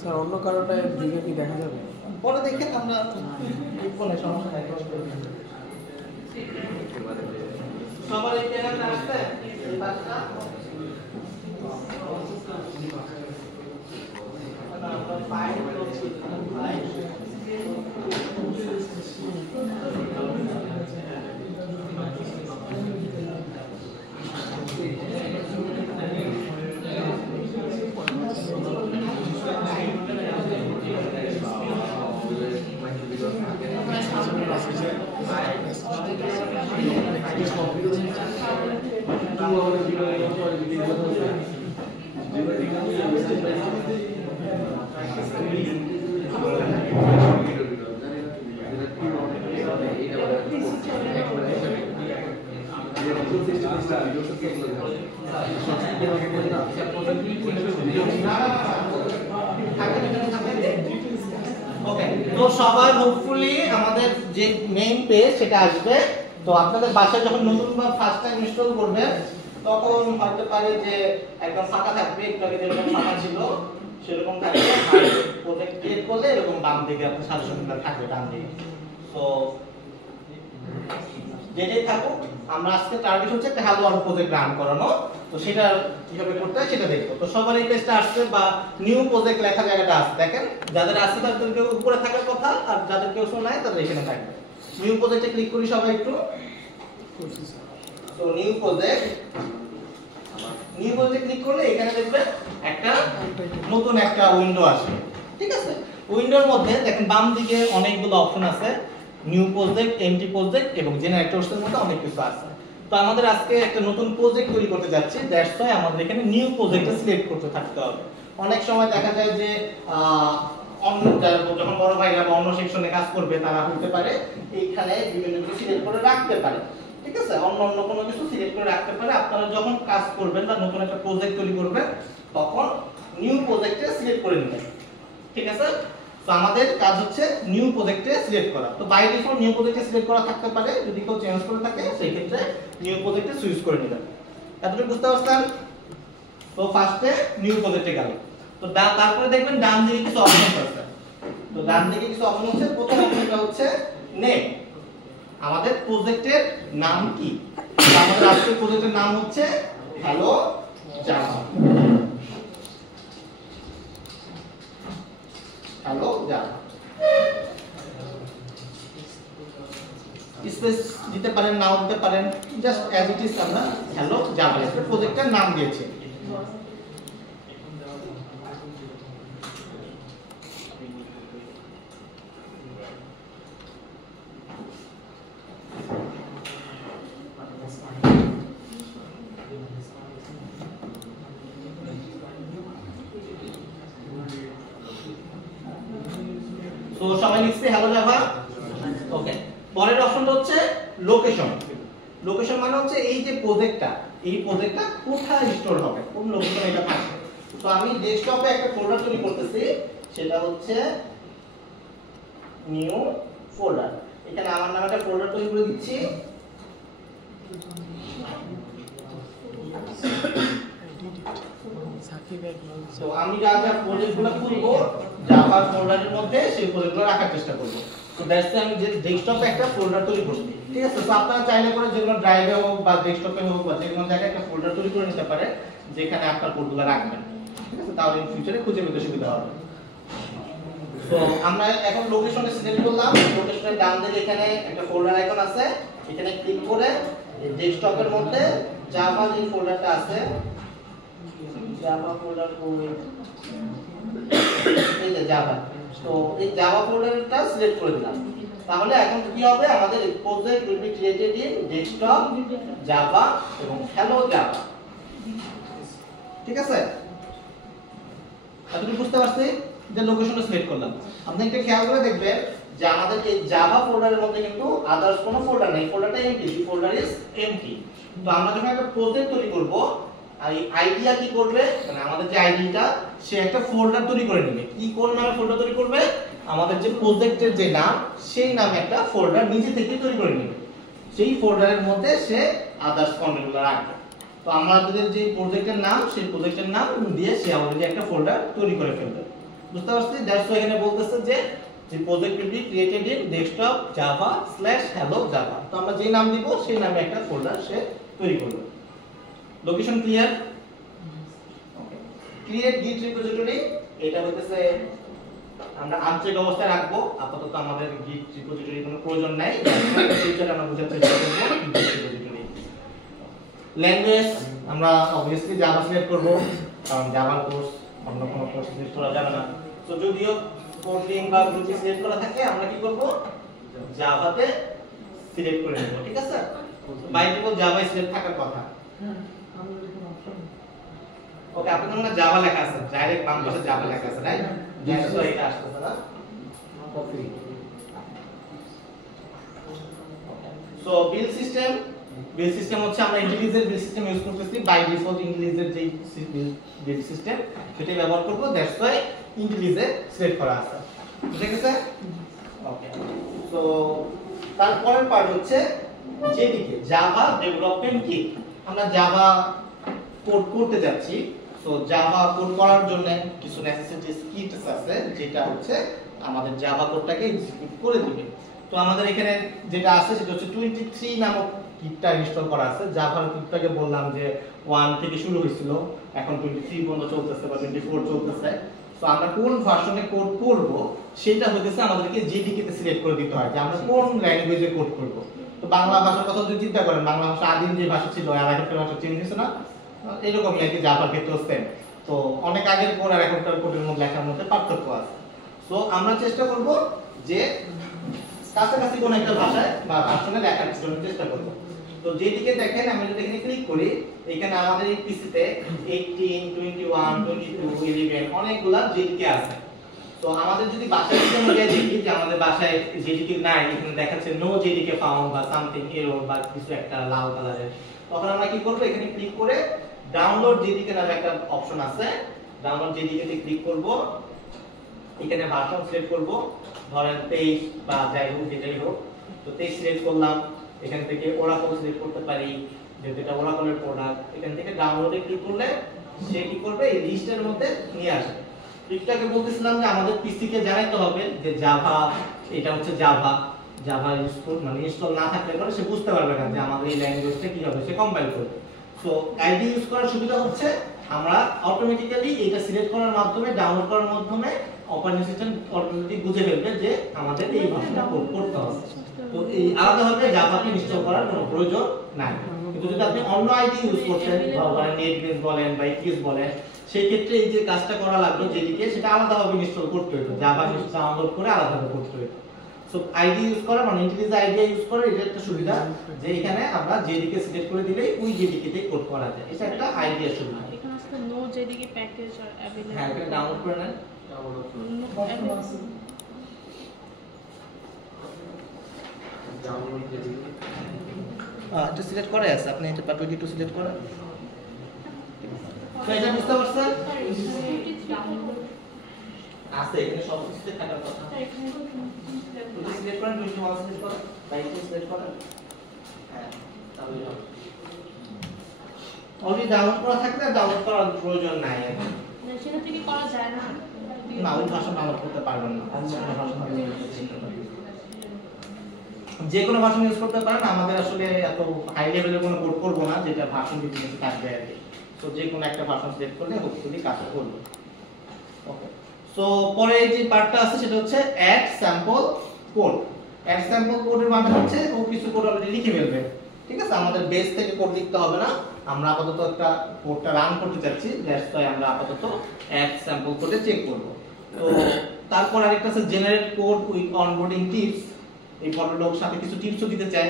স্যার অন্য কারোটা দিকে কি দেখা যাবে? পরে দেখে আমরা লিখবো না, সমস্যা নাই। সবার এই জায়গাটা আসছে? এই পাশটা? আমরা ফাইল ক্লোজ করলাম, ফাইল। ওকে, তো সবার হোপফুলি আমাদের যে মেইন পেজ সেটা আসবে। তো আপনাদের বাসায় যখন নতুন বা ফার্স্ট টাইম ইনস্টল করবেন তখন হতে পারে যে একদম ফাঁকা থাকবে, একটু আগে যেরকম ফাঁকা ছিল সেরকম থাকবে। আর প্রজেক্ট ক্রিয়েট করলে এরকম বাম দিকে আপনার সাজেশনটা থাকবে ডান দিকে। তো যেটাই থাকুক, আমরা আজকে টার্গেট হচ্ছে একটা হ্যালো ওয়ার্ল্ড প্রজেক্ট রান করানো। তো সেটা কিভাবে করতে হয় সেটা দেখবো। তো সবার এই পেজটা আসছে বা নিউ প্রজেক্ট লেখা জায়গাটা আছে, দেখেন যাদের আছে তাদের উপরে থাকার কথা, আর যাদের কেউ শোনায় তাদের এখানে থাকবে। নিউ প্রজেক্টে ক্লিক করি সবাই একটু। তো নিউ প্রজেক্ট, নিউ প্রজেক্টে ক্লিক করলে এখানে দেখবেন একটা নতুন একটা উইন্ডো আসবে। ঠিক আছে, উইন্ডোর মধ্যে দেখেন বাম দিকে অনেকগুলো অপশন আছে, নিউ প্রজেক্ট, এমটি প্রজেক্ট এবং জেনারেটরসের মধ্যে অনেক কিছু আছে। তো আমাদের আজকে একটা নতুন প্রজেক্ট তৈরি করতে যাচ্ছি, দ্যাটস ওয়াই আমাদের এখানে নিউ প্রজেক্টে সিলেক্ট করতে থাকতে হবে। অনেক সময় দেখা যায় যে অন্য যখন বড় ভাইরা বা অন্য সেকশনে কাজ করবে তারা হতে পারে এইখানে বিভিন্ন কিছু সিলেক্ট করে রাখতে পারে। ঠিক আছে, অন্য অন্য কোনো কিছু সিলেক্ট করে রাখতে পারে। আপনারা যখন কাজ করবেন বা নতুন একটা প্রজেক্ট তৈরি করবেন তখন নিউ প্রজেক্টে সিলেক্ট করে নেবেন। ঠিক আছে, তো আমাদের কাজ হচ্ছে নিউ প্রজেক্টে সিলেক্ট করা। তো বাই ডিফল্ট নিউ প্রজেক্টে সিলেক্ট করা থাকতে পারে, যদি কেউ চেঞ্জ করে থাকে সেই ক্ষেত্রে নিউ প্রজেক্টে সুইচ করে নেবেন। এতটুকু বুঝতে পারছেন? তো ফার্স্টে নিউ প্রজেক্টে গেল। তো তারপরে দেখবেন ডান দিকে কিছু অপশন আছে। তো ডান দিকে কিছু অপশন আছে, প্রথম অপশনটা হচ্ছে নেম। আমাদের প্রজেক্টের নাম কি? আমাদের আজকের প্রজেক্টের নাম হচ্ছে hello Java. Hello Java space দিতে পারেন, নাও দিতে পারেন, জাস্ট অ্যাজ ইট ইজ আমরা হ্যালো জাভা লিখে প্রজেক্টের নাম দিয়েছি। তো সবাই লিখছে হ্যালো জাভা। ওকে, পরের অপশনটা হচ্ছে লোকেশন। লোকেশন মানে হচ্ছে এই যে প্রজেক্টটা, এই প্রজেক্টটা কোথায় স্টোর হবে, কোন লোকেশনে এটা থাকবে। তো আমি ডেস্কটপে একটা ফোল্ডার তৈরি করতেছি, সেটা হচ্ছে নিউ ফোল্ডার। এখানে আমার নামে একটা ফোল্ডার তৈরি করে দিচ্ছি। তো আমি যা যা প্রজেক্টগুলো খুলবো জাভা ফোল্ডারের মধ্যে সেই প্রজেক্টগুলো রাখার চেষ্টা করব। তো দ্যাটস আমি যে ডেস্কটপে একটা ফোল্ডার তৈরি করছি, ঠিক আছে। তো আপনারা চাইলে করে যেগুলো ড্রাইভে হোক বা ডেস্কটপে হোক বা যেকোনো জায়গায় একটা ফোল্ডার তৈরি করে নিতে পারে, যেখানে আপনার কোডগুলো রাখবেন, ঠিক আছে। তাহলে ইন ফিউচারে খুঁজে পেতে সুবিধা হবে। তো আমরা এখন লোকেশনে সিলেক্ট করলাম। লোকেশনের ডান দিকে এখানে একটা ফোল্ডার আইকন আছে, এখানে ক্লিক করে ডেস্কটপের মধ্যে জাভা যে ফোল্ডারটা আছে, জাভা ফোল্ডার এই যে জাভা, তো এই জাভা ফোল্ডারটা সিলেক্ট করে দিলাম। তাহলে এখন কি হবে, আমাদের project will be created in desktop Java এবং হ্যালো জাভা, ঠিক আছে। আপনি বুঝতে পারছেন যে লোকেশনটা সিলেক্ট করলাম। আপনি একটা খেয়াল করে দেখবেন যে আমাদের এই জাভা ফোল্ডারের মধ্যে কিন্তু আদার্স কোনো ফোল্ডার নেই, ফোল্ডারটা empty, the folder is empty. তো আমরা যখন একটা প্রজেক্ট তৈরি করব, এই আইডিয়া কি করবে, মানে আমাদের যে আইডিটা সে একটা ফোল্ডার তৈরি করে নেবে। কি কোন নামে ফোল্ডার তৈরি করবে, আমাদের যে প্রজেক্টের যে নাম সেই নামে একটা ফোল্ডার নিজে থেকে তৈরি করে নেবে। সেই ফোল্ডারের মধ্যে সে আদার্স কন্টেন্টগুলো রাখবে। তো আমাদের যে প্রজেক্টের নাম, সেই প্রজেক্টের নাম দিয়ে সে অলরেডি একটা ফোল্ডার তৈরি করে ফেলবে। বুঝতে পারছি? দ্যাটস ওয়াই এখানে বলতেছে যে project will be created in desktop Java Java. তো আমরা যে নাম দিব সেই নামে একটা ফোল্ডার সে তৈরি করবে। Location clear? Okay. Create Git repository, এটা হইতেছে আমরা আনচেক অবস্থায় রাখবো। আপাতত আমাদের গিট রিপোজিটরি কোনো প্রয়োজন নাই, ফিউচারে আমরা বুঝার চেষ্টা করব গিট রিপোজিটরি। ল্যাঙ্গুয়েজ আমরা অবভিয়াসলি জাভা সিলেক্ট করব, কারণ জাভার কোর্স অন্য কোনো কোর্স সিলেক্ট করা যাবে না। তো যদিও কোডিং বা গ্রুপে সিলেক্ট করা থাকে, আমরা কি করব, জাভাতে সিলেক্ট করে নেব, ঠিক আছে। বাই ডিফল্ট জাভায় সিলেক্ট থাকার কথা। ওকে, আপনাদের মনে জাভা লেখা আছে, ডাইরেক্ট বাম পাশে জাভা লেখা আছে, রাইট? দ্যাটস ওয়াই এটা আসছে না। ওকে, সো বিল সিস্টেম হচ্ছে আমরা ইন্টেলিজেন্ট বিল সিস্টেম ইউজ করতেছি। বাই ডিফল্ট ইন্টেলিজেন্ট যে বিল সিস্টেম সেটা ব্যবহার করব, দ্যাটস ওয়াই ইন্টেলিজেন্ট সিলেক্ট করা আছে, ঠিক আছে। ওকে, সো তারপরের পার্ট হচ্ছে জেডিকে, জাভা ডেভেলপমেন্ট কিট। আমরা জাভা কোড করতে যাচ্ছি। সো জাভা কোড করার জন্য কিছু নেসেসিটিস কিটস আছে, যেটা হচ্ছে আমাদের জাভা কোডটাকে এক্সিকিউট করে দিবে। তো আমাদের এখানে যেটা আছে সেটা হচ্ছে 23 নামক কিটটা ইনস্টল করা আছে। জাভার কিটটাকে বললাম যে 1 থেকে শুরু হয়েছিল, এখন 23 পর্যন্ত চলতেছে বা 24 চলতেছে। তো আমরা কোন ভার্সনে কোড করব সেটা হইতেছে আমাদেরকে জেডিকে তে সিলেক্ট করে দিতে হয় যে আমরা কোন ল্যাঙ্গুয়েজে কোড করব। তো বাংলা ভাষার কথা যদি চিন্তা করেন, বাংলা ভাষা আদিম যে ভাষা ছিল আর এখনকার ভাষা চেঞ্জ হয়েছে না, এরকম নাকি জাভার ক্ষেত্রেও সেম। তো অনেক আগের কোড আর এখনকার কোডের মধ্যে লেখার মধ্যে পার্থক্য আছে। সো আমরা চেষ্টা করব যে কাছাকাছি কোন একটা ভাষায় বা ভার্সনে লেখার জন্য চেষ্টা করব। তো যেদিকে দেখেন আমি যদি এখানে ক্লিক করি, এখানে আমাদের এই পিসিতে 18, 21, 22, 11 অনেকগুলা জেডিকে আছে। তো আমাদের যদি ভাষার অনুযায়ী দেখি যে আমাদের ভাষায় জেডিকে নাই, এখানে দেখাচ্ছে নো জেডিকে ফাউন্ড বা সামথিং এরর বা কিছু একটা লাল কালারের, তখন আমরা কি করব, এখানে ক্লিক করে ডাউনলোড জেডিকে নামে একটা অপশন আছে, ডাউনলোড জেডিকে তে ক্লিক করব। এখানে ভার্সন সিলেক্ট করব, ধরেন 23 বা যাই হোক যেটাই হোক। তো 23 সিলেক্ট করলাম। এখান থেকে ওরাকল সিলেক্ট করতে পারি, যেহেতু এটা ওরাকলের প্রোডাক্ট। এখান থেকে ডাউনলোডে ক্লিক করলে সে কি করবে, এই লিস্টের মধ্যে নিয়ে আসবে। একটাকে বলতেছিলাম যে আমাদের পিসি কে জানাইতে হবে যে জাভা, এটা হচ্ছে জাভা ইনস্টল মানে ইনস্টল না থাকলে পরে সে বুঝতে পারবে না যে আমাদের এই ল্যাঙ্গুয়েজটা কিভাবে সে কম্পাইল করবে। সো আইডি ইউজ করার সুবিধা হচ্ছে আমরা অটোমেটিক্যালি এটা সিলেক্ট করার মাধ্যমে, ডাউনলোড করার মাধ্যমে অপারেটিং সিস্টেম অটোমেটিক বুঝে ফেলবে যে আমাদের এই ভাষাটা কোড করতে হবে। তো এই আলাদাভাবে জাভাকে ইনস্টল করার কোনো প্রয়োজন নাই। কিন্তু যদি আপনি অন্য আইডি ইউজ করছেন, ধরেন নেটবিনস বলেন বা ইটিএস বলেন, সেই ক্ষেত্রে এই যে কাজটা করা লাগবে যেদিকে, সেটা আলাদাভাবে ইনস্টল করতে হতো, জাভা ডাউনলোড করে আলাদাভাবে করতে হতো। সো আইডি ইউজ করা মানে ইন্টেলিজেন্ট আইডি ইউজ করে এটা একটা সুবিধা যে এখানে আমরা জেডিকে সিলেক্ট করে দিলেই ওই জেডিকে তে কোড করা যায়। এটা একটা আইডিয়ার সুবিধা। এখানে আছে নো জেডিকে প্যাকেজ আর अवेलेबल। হ্যাঁ, এটা ডাউনলোড করে নেন। এটা সিলেক্ট করে আছে, আপনি এটা 22 সিলেক্ট করেন। তো এটা বুঝতে পারছেন? Sorry, 23 আছে এখানে সব কিছুতে থাকার কথা। তো সিলেক্ট করেন 21 সিলেক্ট করেন, 22 সিলেক্ট করেন। হ্যাঁ, তাহলে হবে। অলরেডি ডাউনলোড করা থাকলে ডাউনলোড করার প্রয়োজন নাই এখন। সেটা থেকে করা যায় না। না, ওই ভাষা ডাউনলোড করতে পারবেন না। যে কোনো ভাষা ইউজ করতে পারেন, আমাদের আসলে এত হাই লেভেলের কোনো কোড করব না যেটা ভাষণ ডিফারেন্স থাকবে আর কি। সো যে কোনো একটা ভাষণ সিলেক্ট করলে হোপফুলি কাজ করবে। ওকে, সো পরে এই যে পার্টটা আছে সেটা হচ্ছে add sample code. Add sample কোডের মানে হচ্ছে ও কিছু কোড অলরেডি লিখে ফেলবে, ঠিক আছে? আমাদের বেস থেকে কোড লিখতে হবে না, আমরা আপাতত একটা কোডটা রান করতে চাচ্ছি, দ্যাটস ওয়াই আমরা আপাতত অ্যাড স্যাম্পল কোডে চেক করব। তো তারপর আরেকটা আছে generate code with onboarding tips. এই ভদ্রলোক সাথে কিছু টিপসও দিতে চাই,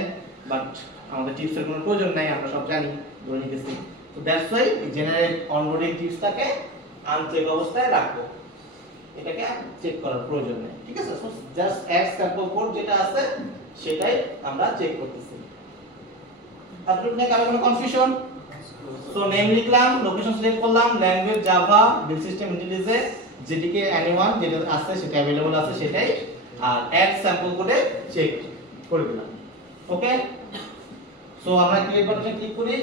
বাট আমাদের টিপসের কোনো প্রয়োজন নাই, আমরা সব জানি, ধরে নিতেছি। তো দ্যাটস ওয়াই জেনারেট অনবোর্ডিং টিপসটাকে আনচেক অবস্থায় রাখবো, এটাকে চেক করার প্রয়োজন নেই, ঠিক আছে? So just add sample code যেটা আছে সেটাই আমরা চেক করতেছি। এতটুকু নিয়ে কারো কোনো কনফিউশন? সো নেম লিখলাম, লোকেশন সিলেক্ট করলাম, ল্যাঙ্গুয়েজ জাভা, বিল সিস্টেম ইন্টেলিজে, যেদিকে এনিওয়ান যেটা আছে সেটা अवेलेबल আছে সেটাই, আর অ্যাড স্যাম্পল কোডে চেক করে দিলাম। ওকে, সো আমরা ক্রিয়েট বাটনে ক্লিক করি।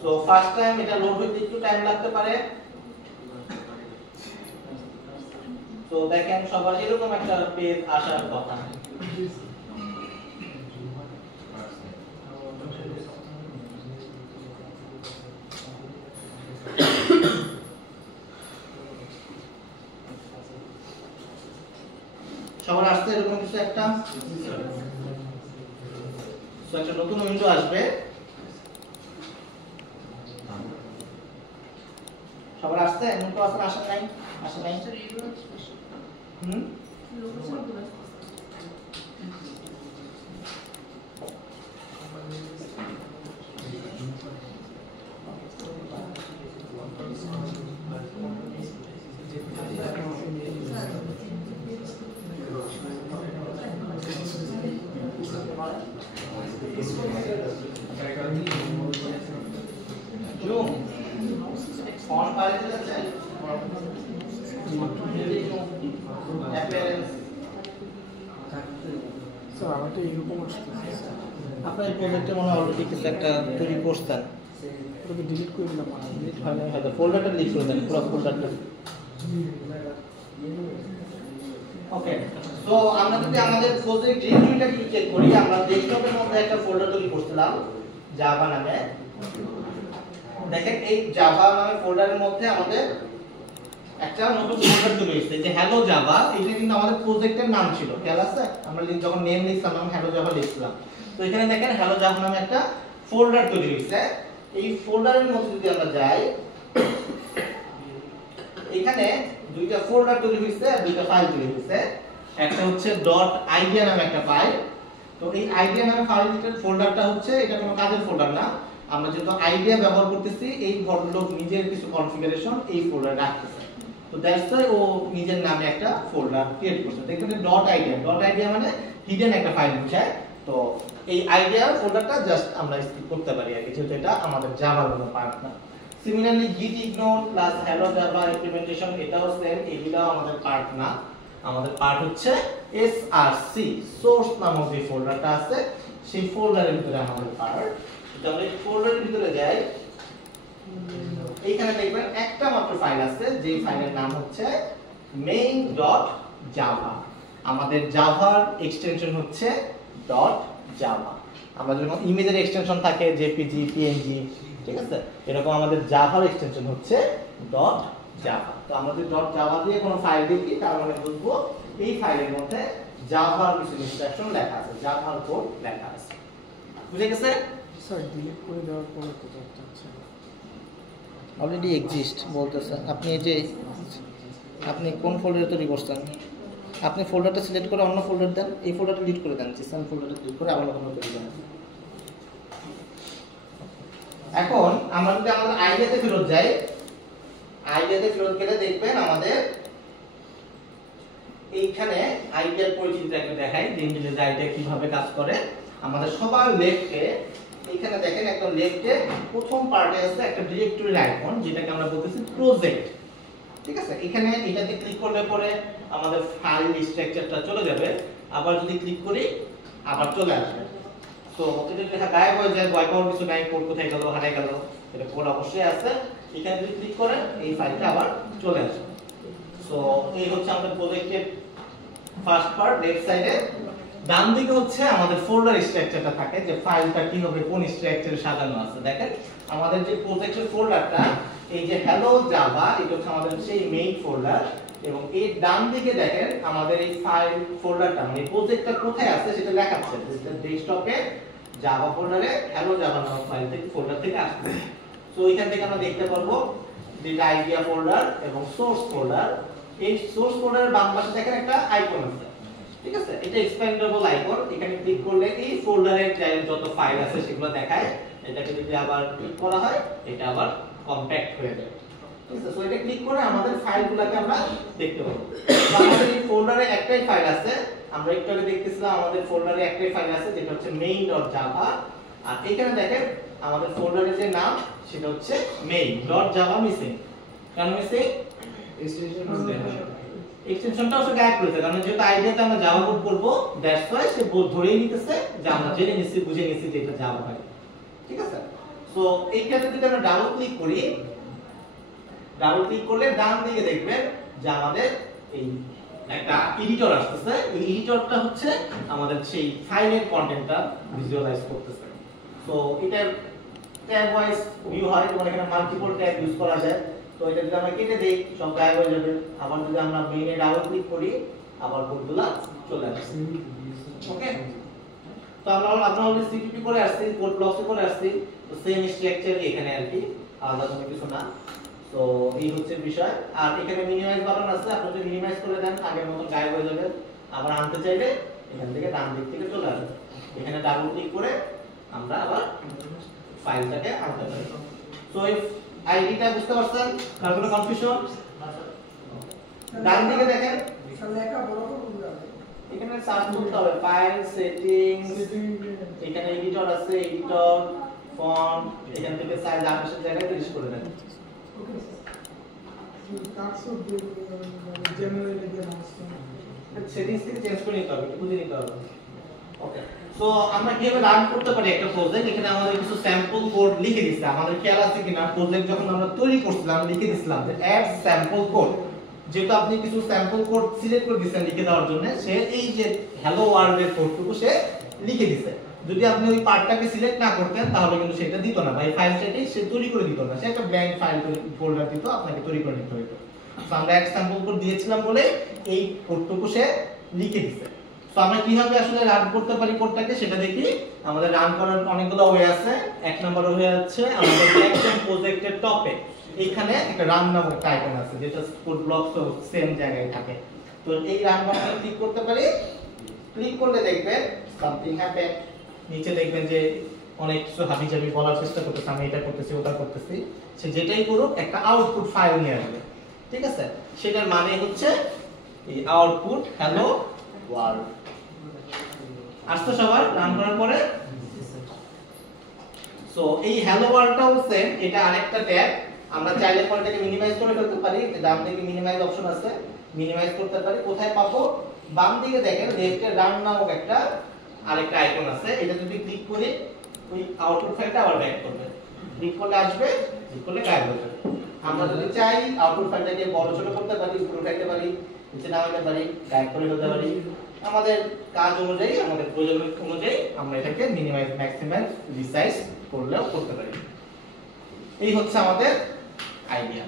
সো ফার্স্ট টাইম এটা লোড হতে একটু টাইম লাগতে পারে। সো দেখেন সবার এরকম একটা পেজ আসার কথা। সবার আসতে এরকম কিছু একটা, সো একটা নতুন উইন্ডো আসবে। সবার আসতে এমন তো আসলে আসে নাই, আসে নাই। হুম, জুম ফন্ট বাইরে যাচ্ছে, অ্যাপিয়ারেন্স। স্যার আমারটা এরকম আসছে, আপনার এই প্রজেক্টে মনে হয় অলরেডি কিছু একটা তৈরি করছেন, ওটাকে ডিলিট করে দিলাম। ডিলিট হয় না হয়তো, ফোল্ডারটা ডিলিট করে দেন, পুরো ফোল্ডারটা। ওকে, সো আমরা যদি আমাদের প্রজেক্ট ডিরেক্টরিটাকে চেক করি, আমরা ডেস্কটপের মধ্যে একটা ফোল্ডার তৈরি করছিলাম জাভা নামে। দেখেন এই জাভা নামে ফোল্ডারের মধ্যে আমাদের একটা নতুন ফোল্ডার তৈরি হয়েছে, যে হ্যালো জাভা। এটা কিন্তু আমাদের প্রজেক্টের নাম ছিল, খেয়াল আছে? আমরা যখন নেম লিখলাম হ্যালো জাভা লিখলাম, তো এখানে দেখেন হ্যালো জাভা নামে একটা ফোল্ডার তৈরি হয়েছে। এই ফোল্ডারের মধ্যে যদি আমরা যাই, এখানে দুইটা ফোল্ডার তৈরি হয়েছে আর দুইটা ফাইল তৈরি হয়েছে। একটা হচ্ছে .idea নামে একটা ফাইল। তো এই আইডিয়া নামে ফাইলটার ফোল্ডারটা হচ্ছে, এটা কোনো কাজের ফোল্ডার না, আমরা যেহেতু আইডিয়া ব্যবহার করতেছি, এই ভদ্রলোক নিজের কিছু কনফিগারেশন এই ফোল্ডারে রাখতেছে। তো দ্যাটস ওয়াই ও নিজের নামে একটা ফোল্ডার ক্রিয়েট করছে। দেখুন .idea মানে হিডেন একটা ফাইল বোঝায়। তো এই আইডিয়া ফোল্ডারটা জাস্ট আমরা স্কিপ করতে পারি আর কি, যেহেতু এটা আমাদের জাভার কোনো পার্ট না। Similarly git ignore plus hello java implementation, এটাও সেম, এগুলাও আমাদের পার্ট না। আমাদের পার্ট হচ্ছে src, সোর্স নামক যে ফোল্ডারটা আছে সেই ফোল্ডারের ভিতরে আমাদের পার্ট। যদি আমরা এই ফোল্ডারের ভিতরে যাই, এইখানে দেখবেন একটা মাত্র ফাইল আছে, যে ফাইলের নাম হচ্ছে main.java। আমাদের জাভার এক্সটেনশন হচ্ছে .java। আমরা যখন ইমেজের এক্সটেনশন থাকে জেপিজি, পিএনজি, ঠিক আছে, এরকম আমাদের জাভার এক্সটেনশন হচ্ছে .java। তো আমরা যদি .java দিয়ে কোনো ফাইল দেখি, তার মানে বুঝবো এই ফাইলের মধ্যে জাভার কিছু ইনস্ট্রাকশন লেখা আছে, জাভার কোড লেখা আছে। বুঝে গেছে? স্যার ডিলিট করে দেওয়ার পরে তো করতে হচ্ছে, অলরেডি এক্সিস্ট বলতেছে। আপনি এই যে আপনি কোন ফোল্ডারে তৈরি করছেন, আপনি ফোল্ডারটা সিলেক্ট করে অন্য ফোল্ডার দেন, এই ফোল্ডারটা ডিলিট করে দেন, জিসান ফোল্ডারটা ক্লিক করে আবার নতুন তৈরি করেন। এখন আমরা যদি আমাদের আইডিয়াতে ফেরত যাই, আইডিয়াতে ফেরত গেলে দেখবেন আমাদের এইখানে আইডিয়ার পরিচিতিটা একটু দেখাই, যে ইন্টেলিজেন্ট আইডিয়া কিভাবে কাজ করে। আমাদের সবার লেফটে এখানে দেখেন একদম লেফটে প্রথম পার্টে আছে একটা ডিরেক্টরির আইকন, যেটাকে আমরা বলতেছি প্রজেক্ট। ঠিক আছে, এখানে এটাতে ক্লিক করলে পরে আমাদের ফাইল স্ট্রাকচারটা চলে যাবে। আবার যদি ক্লিক করি আবার চলে আসবে। তো এটা লেখা গায়েব হয়ে যায়, ভয় পাওয়ার কিছু নাই, কোড কোথায় গেল, হারিয়ে গেল, এটা কোড অবশ্যই আছে। এখানে যদি ক্লিক করেন এই ফাইলটা আবার চলে আসবে। সো এই হচ্ছে আমাদের প্রজেক্টের ফার্স্ট পার্ট। লেফট সাইডে ডান দিকে হচ্ছে আমাদের ফোল্ডার স্ট্রাকচারটা থাকে, যে ফাইলটা কিভাবে কোন স্ট্রাকচারে সাজানো আছে। দেখেন আমাদের যে প্রজেক্টের ফোল্ডারটা, এই যে হ্যালো জাভা, এটা হচ্ছে আমাদের সেই মেইন ফোল্ডার, এবং এই ডান দিকে দেখেন আমাদের এই ফাইল ফোল্ডারটা, মানে প্রজেক্টটা কোথায় আছে সেটা দেখাচ্ছে। ডেস্কটপে জাভা ফোল্ডারে হ্যালো জাভা নামক ফাইল থেকে ফোল্ডার থেকে আসছে। সো এখান থেকে আমরা দেখতে পারবো যেটা আইডিয়া ফোল্ডার এবং সোর্স ফোল্ডার। এই সোর্স ফোল্ডারের বাম পাশে দেখেন একটা আইকন আছে, ঠিক আছে, এটা এক্সপ্যান্ডেবল আইকন। এখানে ক্লিক করলে এই ফোল্ডারে যত ফাইল আছে সেগুলো দেখায়। এটাকে যদি আবার ক্লিক করা হয় এটা আবার কম্প্যাক্ট হয়ে যায়। ঠিক আছে, সো এটা ক্লিক করে আমাদের ফাইলগুলোকে আমরা দেখতে পাবো। তো আমাদের এই ফোল্ডারে একটাই ফাইল আছে, আমরা একটু আগে দেখতেছিলাম আমাদের ফোল্ডারে একটাই ফাইল আছে যেটা হচ্ছে main.java। আর এখানে দেখেন আমাদের ফোল্ডারের যে নাম সেটা হচ্ছে main.java মিসিং। কেন মিসিং? এক্সটেনশনটা অবশ্য গায়েব করেছে, কারণ যেহেতু আইডিয়াতে আমরা জাভা কোড করব, দ্যাটস ওয়াই সে ধরেই নিতেছে যে আমরা জেনে নিছি, বুঝে নিছি যে এটা জাভা ফাইল। ঠিক আছে, সো এইটাতে যদি আমরা ডাবল ক্লিক করি, ডাবল ক্লিক করলে ডান দিকে দেখবেন যে আমাদের এই একটা এডিটর আসতেছে। এই এডিটরটা হচ্ছে আমাদের সেই ফাইলের কন্টেন্টটা ভিজুয়ালাইজ করতেছে। সো এটা ট্যাব ওয়াইজ ভিউ হয়, তোমার এখানে মাল্টিপল ট্যাব ইউজ করা যায়। তো এটা যদি আমরা কেটে দেই সব গায়েব হয়ে যাবে। আবার যদি আমরা মেইনে ডাবল ক্লিক করি আবার কোডগুলো চলে আসবে। ওকে, তো আমরা অলরেডি সিপিপি করে আসছি, কোড ব্লকস করে আসছি, তো সেম স্ট্রাকচারই এখানে আর কি, আলাদা কোনো কিছু না। তো এই হচ্ছে বিষয়। আর এখানে মিনিমাইজ বাটন আছে, আপনি যদি মিনিমাইজ করে দেন আগের মতো গায়েব হয়ে যাবে। আবার আনতে চাইলে এখান থেকে ডান দিক থেকে চলে আসবে। এখানে ডাবল ক্লিক করে আমরা আবার ফাইলটাকে আনতে পারি। তো এই আইডিটা বুঝতে পারছেন? কার কোনো কনফিউশন? ডান দিকে দেখেন এখানে সার্চ করতে হবে ফাইল সেটিংস, এখানে এডিটর আছে, এডিটর ফন্ট, এখান থেকে সাইজ আশেপাশের জায়গায় চেঞ্জ করে দেন। সেটিংস থেকে চেঞ্জ করে নিতে হবে, বুঝে নিতে হবে। ওকে, সো আমরা কিভাবে রান করতে পারি একটা প্রজেক্ট? এখানে আমাদের কিছু স্যাম্পল কোড লিখে দিয়েছে। আমাদের খেয়াল আছে কিনা প্রজেক্ট যখন আমরা তৈরি করছিলাম লিখে দিয়েছিলাম যে অ্যাড স্যাম্পল কোড। যেহেতু আপনি কিছু স্যাম্পল কোড সিলেক্ট করে দিয়েছেন লিখে দেওয়ার জন্য, সে এই যে হ্যালো ওয়ার্ল্ডের কোডটুকু সে লিখে দিয়েছে। যদি আপনি ওই পার্টটাকে সিলেক্ট না করতেন তাহলে কিন্তু সেটা দিত না, বা এই ফাইলটাকে সে তৈরি করে দিত না, সে একটা ব্ল্যাঙ্ক ফাইল ফোল্ডার দিত, আপনাকে তৈরি করে নিতে হতো। সো আমরা এক স্যাম্পল কোড দিয়েছিলাম বলে এই কোডটুকু সে লিখে দিয়েছে। তো আমরা কিভাবে আসলে রান করতে পারি কোডটাকে সেটা দেখি। আমাদের রান করার অনেকগুলো ওয়ে আছে। এক নম্বর ওয়ে হচ্ছে আমাদের একদম প্রজেক্টের টপে এইখানে একটা রান নামক একটা আইকন আছে, যেটা কোড ব্লক তো সেম জায়গায় থাকে। তো এই রান বাটনে ক্লিক করতে পারি। ক্লিক করলে দেখবেন সামথিং হ্যাপেন। নিচে দেখবেন যে অনেক কিছু হাবিজাবি বলার চেষ্টা করতেছে, আমি এটা করতেছি ওটা করতেছি। সে যেটাই করুক একটা আউটপুট ফাইল নিয়ে আসবে। ঠিক আছে, সেটার মানে হচ্ছে এই আউটপুট হ্যালো ওয়ার্ল্ড। আসতো সবার রান করার পরে? সো এই হ্যালো ওয়ার্ল্ডটাও সেম, এটা আরেকটা ট্যাব। আমরা চাইলে পরে এটাকে মিনিমাইজ করে ফেলতে পারি। ডান দিকে মিনিমাইজ অপশন আছে, মিনিমাইজ করতে পারি। কোথায় পাবো? বাম দিকে দেখেন লেফটে রান নামক একটা আরেকটা আইকন আছে। এটা যদি ক্লিক করি ওই আউটপুট ফাইলটা আবার ব্যাক করবে। ক্লিক করলে আসবে, ক্লিক করলে গায়েব হয়ে যাবে। আমরা যদি চাই আউটপুট ফাইলটাকে বড় ছোট করতে পারি, উপরে উঠাইতে পারি, নিচে নামাতে পারি, গায়েব করে ফেলতে পারি। আমাদের কাজ অনুযায়ী, আমাদের প্রয়োজন অনুযায়ী আমরা এটাকে মিনিমাইজ, ম্যাক্সিমাইজ, রিসাইজ করলেও করতে পারি। এই হচ্ছে আমাদের আইডিয়া।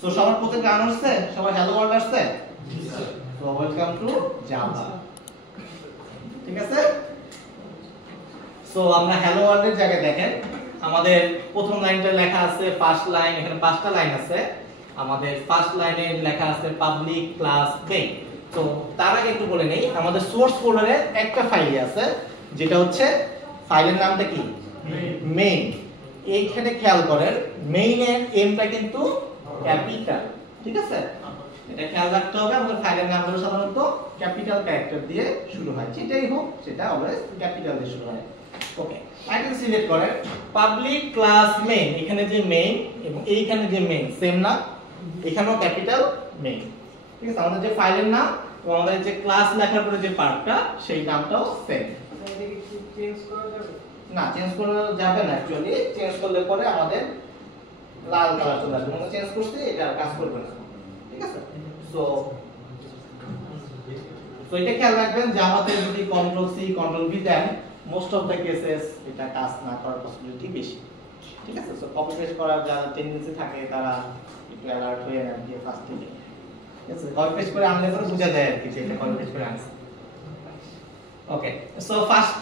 সো সবার প্রত্যেক রান হচ্ছে, সবাই হ্যালো ওয়ার্ল্ড আসছে? জি sir. So welcome to Java. ঠিক আছে, সো আমরা হ্যালো ওয়ার্ল্ডের জায়গায় দেখেন আমাদের প্রথম লাইনটা লেখা আছে ফার্স্ট লাইন, এখানে 5টা লাইন আছে। আমাদের ফার্স্ট লাইনে লেখা আছে পাবলিক ক্লাস মেইন। তো তার আগে একটু বলে নেই, আমাদের সোর্স ফোল্ডারে একটা ফাইল আছে, যেটা হচ্ছে ফাইলের নামটা কি? মেইন। এইখানে খেয়াল করেন মেইনের এমটা কিন্তু ক্যাপিটাল। ঠিক আছে, এটা খেয়াল রাখতে হবে। আমাদের ফাইলের নামগুলো সাধারণত ক্যাপিটাল ক্যারেক্টার দিয়ে শুরু হয়, যেটাই হোক সেটা অলওয়েজ ক্যাপিটাল দিয়ে শুরু হয়। ওকে, টাইটেল সিলেক্ট করেন পাবলিক ক্লাস মেইন, এখানে যে মেইন এবং এইখানে যে মেইন সেম না, এখানেও ক্যাপিটাল মেইন, ঠিক আছে। আমাদের যে ফাইলের নাম এবং আমাদের যে ক্লাস লেখার পরে যে পার্টটা সেই নামটাও সেম। চেঞ্জ করা যাবে না, চেঞ্জ করা যাবে না, অ্যাকচুয়ালি চেঞ্জ করলে পরে আমাদের লাল কালার চলে আসবে, আমরা চেঞ্জ করতে এটা আর কাজ করবে না, ঠিক আছে। সো এটা খেয়াল রাখবেন, জাভাতে যদি control C control V then most of the cases এটা কাজ না করার পসিবিলিটি বেশি, ঠিক আছে। সো কপি পেস্ট করার যারা টেন্ডেন্সি থাকে তারা একটু অ্যালার্ট হয়ে নেন যে ফার্স্ট থেকে, ঠিক আছে। কপি পেস্ট করে আনলে পরে বোঝা যায় আর কি যে এটা কপি পেস্ট করে আনছে। ওকে, সো ফার্স্ট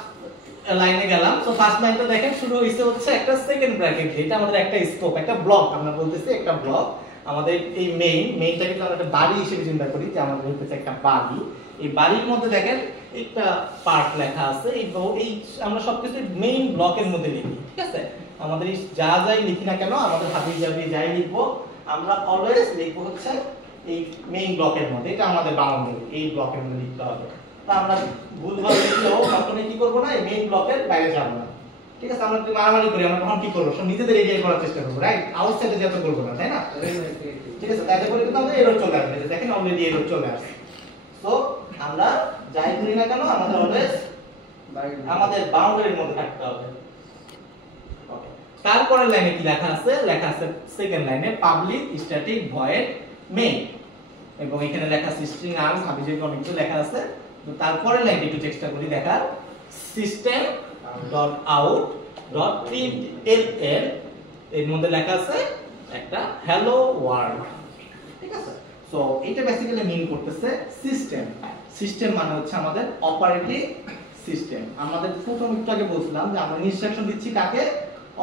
লাইনে গেলাম। সো ফার্স্ট লাইনটা দেখেন শুরু হইছে হচ্ছে একটা সেকেন্ড ব্র্যাকেট দিয়ে, এটা আমাদের একটা স্কোপ, একটা ব্লক, আমরা বলতেছি একটা ব্লক। আমাদের এই মেইনটাকে আমরা একটা বাড়ি হিসেবে চিন্তা করি যে আমাদের হচ্ছে একটা বাড়ি। এই বাড়ির মধ্যে দেখেন একটা পার্ট লেখা আছে, এই আমরা সবকিছু মেইন ব্লকের মধ্যে লিখি, ঠিক আছে। আমাদের যা যাই লিখি না কেন, আমাদের হাবি জাবি যাই লিখবো আমরা অলওয়েজ লিখবো হচ্ছে এই মেইন ব্লকের মধ্যে, এটা আমাদের বাউন্ডারি, এই ব্লকের মধ্যে লিখতে হবে। তা আমরা ভুলভাল লিখলেও কখনোই কি করবো না, এই মেইন ব্লকের বাইরে যাবো না, ঠিক আছে। আমরা যদি মারামারি করি আমরা তখন কি করবো, সব নিজেদের এরিয়া করার চেষ্টা করবো, রাইট, আউটসাইডে যেতে করবো না, তাই না, ঠিক আছে। তাই করে কিন্তু আমাদের এরর চলে আসবে, দেখেন অলরেডি এরর চলে আসছে। তো আমরা যাই করি না কেন আমাদের অলওয়েজ আমাদের বাউন্ডারির মধ্যে থাকতে হবে। ওকে, তারপরের লাইনে কি লেখা আছে, লেখা আছে সেকেন্ড লাইনে পাবলিক স্ট্যাটিক ভয়েড মেইন, এবং এখানে লেখা আছে স্ট্রিং আর্মস হাবিজাবি অনেক কিছু লেখা আছে। তো তারপরের লাইনটা একটু চেষ্টা করি দেখার, সিস্টেম ডট আউট ডট প্রিন্টএল এর মধ্যে লেখা আছে একটা হ্যালো ওয়ার্ল্ড, ঠিক আছে। সো এটা বেসিক্যালি মিন করতেছে সিস্টেম। সিস্টেম মানে হচ্ছে আমাদের অপারেটিং সিস্টেম। আমাদের প্রথম একটু আগে বলছিলাম যে আমরা ইনস্ট্রাকশন দিচ্ছি কাকে,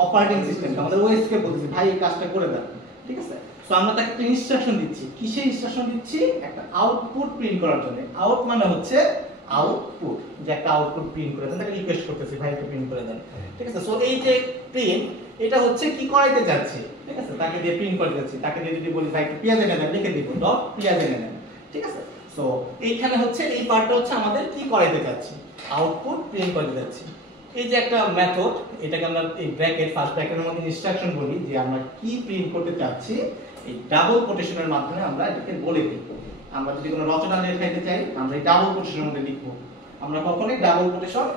অপারেটিং সিস্টেম, আমাদের ওএস কে বলতেছি ভাই এই কাজটা করে দেন, ঠিক আছে। সো আমরা তাকে একটা ইনস্ট্রাকশন দিচ্ছি, কিসের ইনস্ট্রাকশন দিচ্ছি, একটা আউটপুট প্রিন্ট করার জন্য। আউট মানে হচ্ছে আউটপুট, যে একটা আউটপুট প্রিন্ট করে দেন, তাকে রিকোয়েস্ট করতেছি ভাই একটু প্রিন্ট করে দেন, ঠিক আছে। সো এই যে প্রিন্ট, এটা হচ্ছে কি করাইতে যাচ্ছি, ঠিক আছে, তাকে দিয়ে প্রিন্ট করতে যাচ্ছি। তাকে দিয়ে যদি বলি ভাই একটু পেঁয়াজ এনে দেন, লিখে দিব ডট পেঁয়াজ এনে দেন, ঠিক আছে। সো এইখানে হচ্ছে এই পার্টটা হচ্ছে আমাদের কি করাইতে যাচ্ছি, আউটপুট প্রিন্ট করতে যাচ্ছি। এই যে একটা মেথড, এটাকে আমরা এই ব্র্যাকেট ফার্স্ট ব্র্যাকেটের মধ্যে ইনস্ট্রাকশন বলি যে আমরা কি প্রিন্ট করতে চাচ্ছি, এই ডাবল কোটেশনের মাধ্যমে আমরা এটাকে বলে দিই। আমরা যদি কোনো রচনা দেখাইতে চাই আমরা এই ডাবল কোটেশনের মধ্যে লিখবো, আমরা কখনোই ডাবল কোটেশন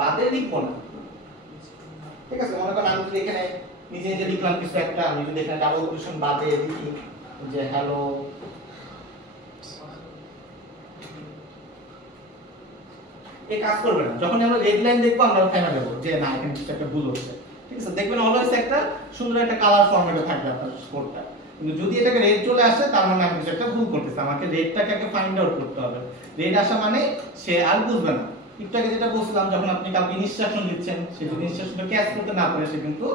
বাদে লিখবো না, ঠিক আছে। মনে করেন আমি যদি এখানে নিজে নিজে লিখলাম কিছু একটা, আমি যদি এখানে ডাবল কোটেশন বাদে লিখি যে হ্যালো, এই কাজ করবে না। যখন আমরা রেড লাইন দেখবো আমরা থেমে যাবো যে না এখানে কিছু একটা ভুল হচ্ছে, ঠিক আছে। দেখবেন অলওয়েজ একটা সুন্দর একটা কালার ফরম্যাটে থাকবে আপনার কোডটা, কিন্তু যদি এটাকে রেড চলে আসে তার মানে আমি কিছু একটা ভুল করতেছি, আমাকে রেডটাকে আগে ফাইন্ড আউট করতে হবে। রেড আসা মানে সে আর বুঝবে না। একটু আগে যেটা বলছিলাম, যখন আপনি কাউকে ইনস্ট্রাকশন দিচ্ছেন, সে যদি ইনস্ট্রাকশনটা ক্যাচ করতে না পারে সে কিন্তু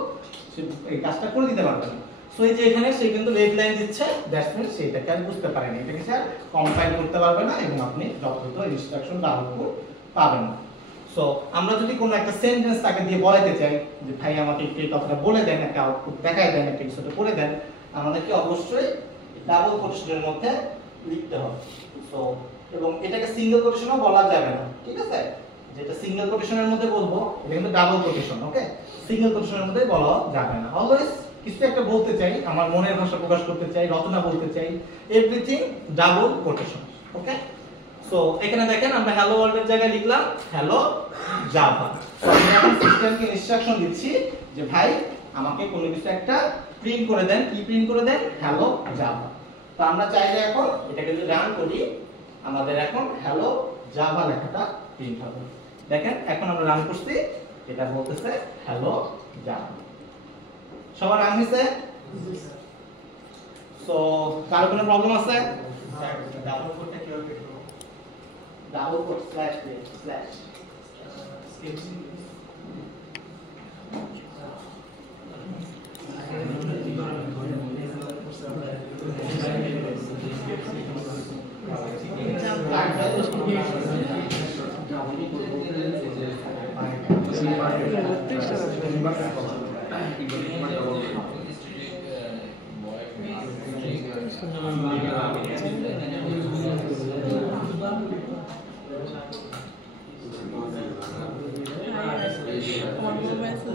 এই কাজটা করে দিতে পারবে না। সো এই যে এখানে সে কিন্তু রেড লাইন দিচ্ছে, দ্যাটস মিন্স সে এটাকে আর বুঝতে পারেনি, এটাকে সে আর কম্পাইল করতে পারবে না এবং আপনি যথাযথ ইনস্ট্রাকশন আউটপুট পাবেন না। সো আমরা যদি কোনো একটা সেন্টেন্স তাকে দিয়ে বলাইতে চাই যে ভাই আমাকে একটু এই কথাটা বলে দেন, একটা আউটপুট দেখাই দেন, একটা কিছুটা করে দেন, আমাদেরকে অবশ্যই ডাবল কোটেশনের মধ্যে লিখতে হবে। সো এবং এটাকে সিঙ্গেল কোটেশনও বলা যাবে না, ঠিক আছে। যেটা সিঙ্গেল কোটেশনের মধ্যে বলবো এটা কিন্তু ডাবল কোটেশন, ওকে। সিঙ্গেল কোটেশনের মধ্যে বলা যাবে না। অলওয়েজ কিছু একটা বলতে চাই, আমার মনের ভাষা প্রকাশ করতে চাই, রচনা বলতে চাই, এভরিথিং ডাবল কোটেশন, ওকে। সো এখানে দেখেন আমরা হ্যালো ওয়ার্ল্ডের জায়গায় লিখলাম হ্যালো জাভা। সো আমি এখন সিস্টেমকে ইনস্ট্রাকশন দিচ্ছি যে ভাই আমাকে কোনো কিছু একটা প্রিন্ট করে দেন, কি প্রিন্ট করে দেন, হ্যালো জাভা। তো আমরা চাইলে এখন এটাকে যদি রান করি আমাদের এখন হ্যালো জাভা লেখাটা প্রিন্ট হবে। দেখেন এখন আমরা রান করছি, এটা বলতেছে হ্যালো জাভা। সবার রান হয়েছে? সো কারো কোনো প্রবলেম আছে? ডাবল কোডটা কিভাবে করব? Double code slash slash One more message.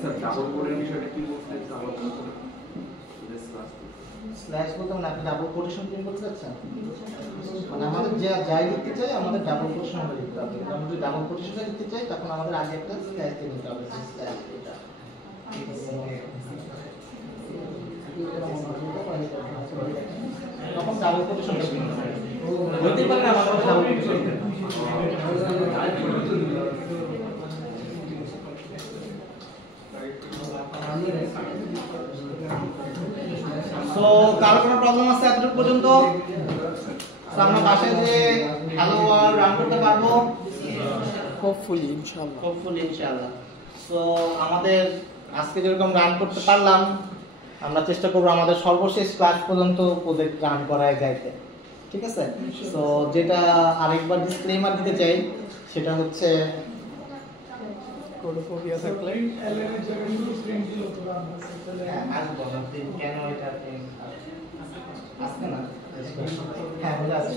Sir double কোডের বিষয়টা কি বলতে চাচ্ছেন? স্ল্যাশ বলতে মানে আপনি ডাবল কোটেশন প্রিন্ট করতে চাচ্ছেন, মানে আমাদের যে যাই লিখতে চাই আমাদের ডাবল কোটেশন লিখতে হবে। আমরা যদি ডাবল কোটেশনটা লিখতে চাই তখন আমাদের আগে একটা স্ল্যাশ দিয়ে নিতে হবে, স্ল্যাশ এটা তখন ডাবল কোটেশন হতে পারে না, আমাদের ডাবল কোটেশন। সো কারো কোনো প্রবলেম আছে এতটুকু পর্যন্ত? তো আমরা বাসায় যে হ্যালো ওয়ার্ল্ড রান করতে পারবো হোপফুলি ইনশাআল্লাহ। হোপফুলি ইনশাআল্লাহ। সো আমাদের আজকে যেরকম রান করতে পারলাম, আমরা চেষ্টা করব আমাদের সর্বশেষ ক্লাস পর্যন্ত প্রজেক্ট রান করায় যাইতে, ঠিক আছে? সো যেটা আরেকবার ডিসক্লেমার দিতে চাই সেটা হচ্ছে কোডোফোবিয়া থাকলে এলএন এর জায়গায় শুধু প্রিন্ট দিল তো আমরা তাহলে আসবো না, কেন এটা আসছে না? হ্যাঁ বলে আসছি,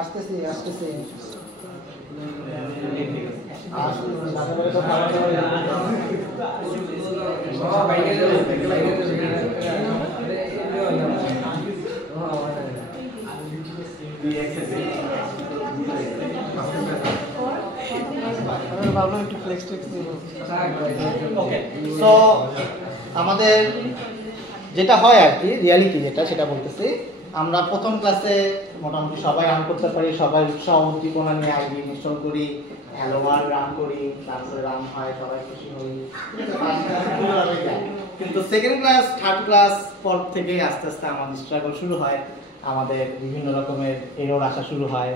আসতেছি আসতেছি আমি ভাবলাম একটু ফ্লেক্স টেক্স দিব। ওকে, সো আমাদের যেটা হয় আর কি রিয়ালিটি যেটা সেটা বলতেছি, আমরা প্রথম ক্লাসে মোটামুটি সবাই রান করতে পারি, সবাই উৎসাহ উদ্দীপনা নিয়ে আইডি ইনস্টল করি, হ্যালো ওয়ার্ল্ড রান করি, তারপরে রান হয়, সবাই খুশি হই, কিন্তু সেকেন্ড ক্লাস থার্ড ক্লাস পর থেকে আস্তে আস্তে আমাদের স্ট্রাগল শুরু হয়, আমাদের বিভিন্ন রকমের এরর আসা শুরু হয়,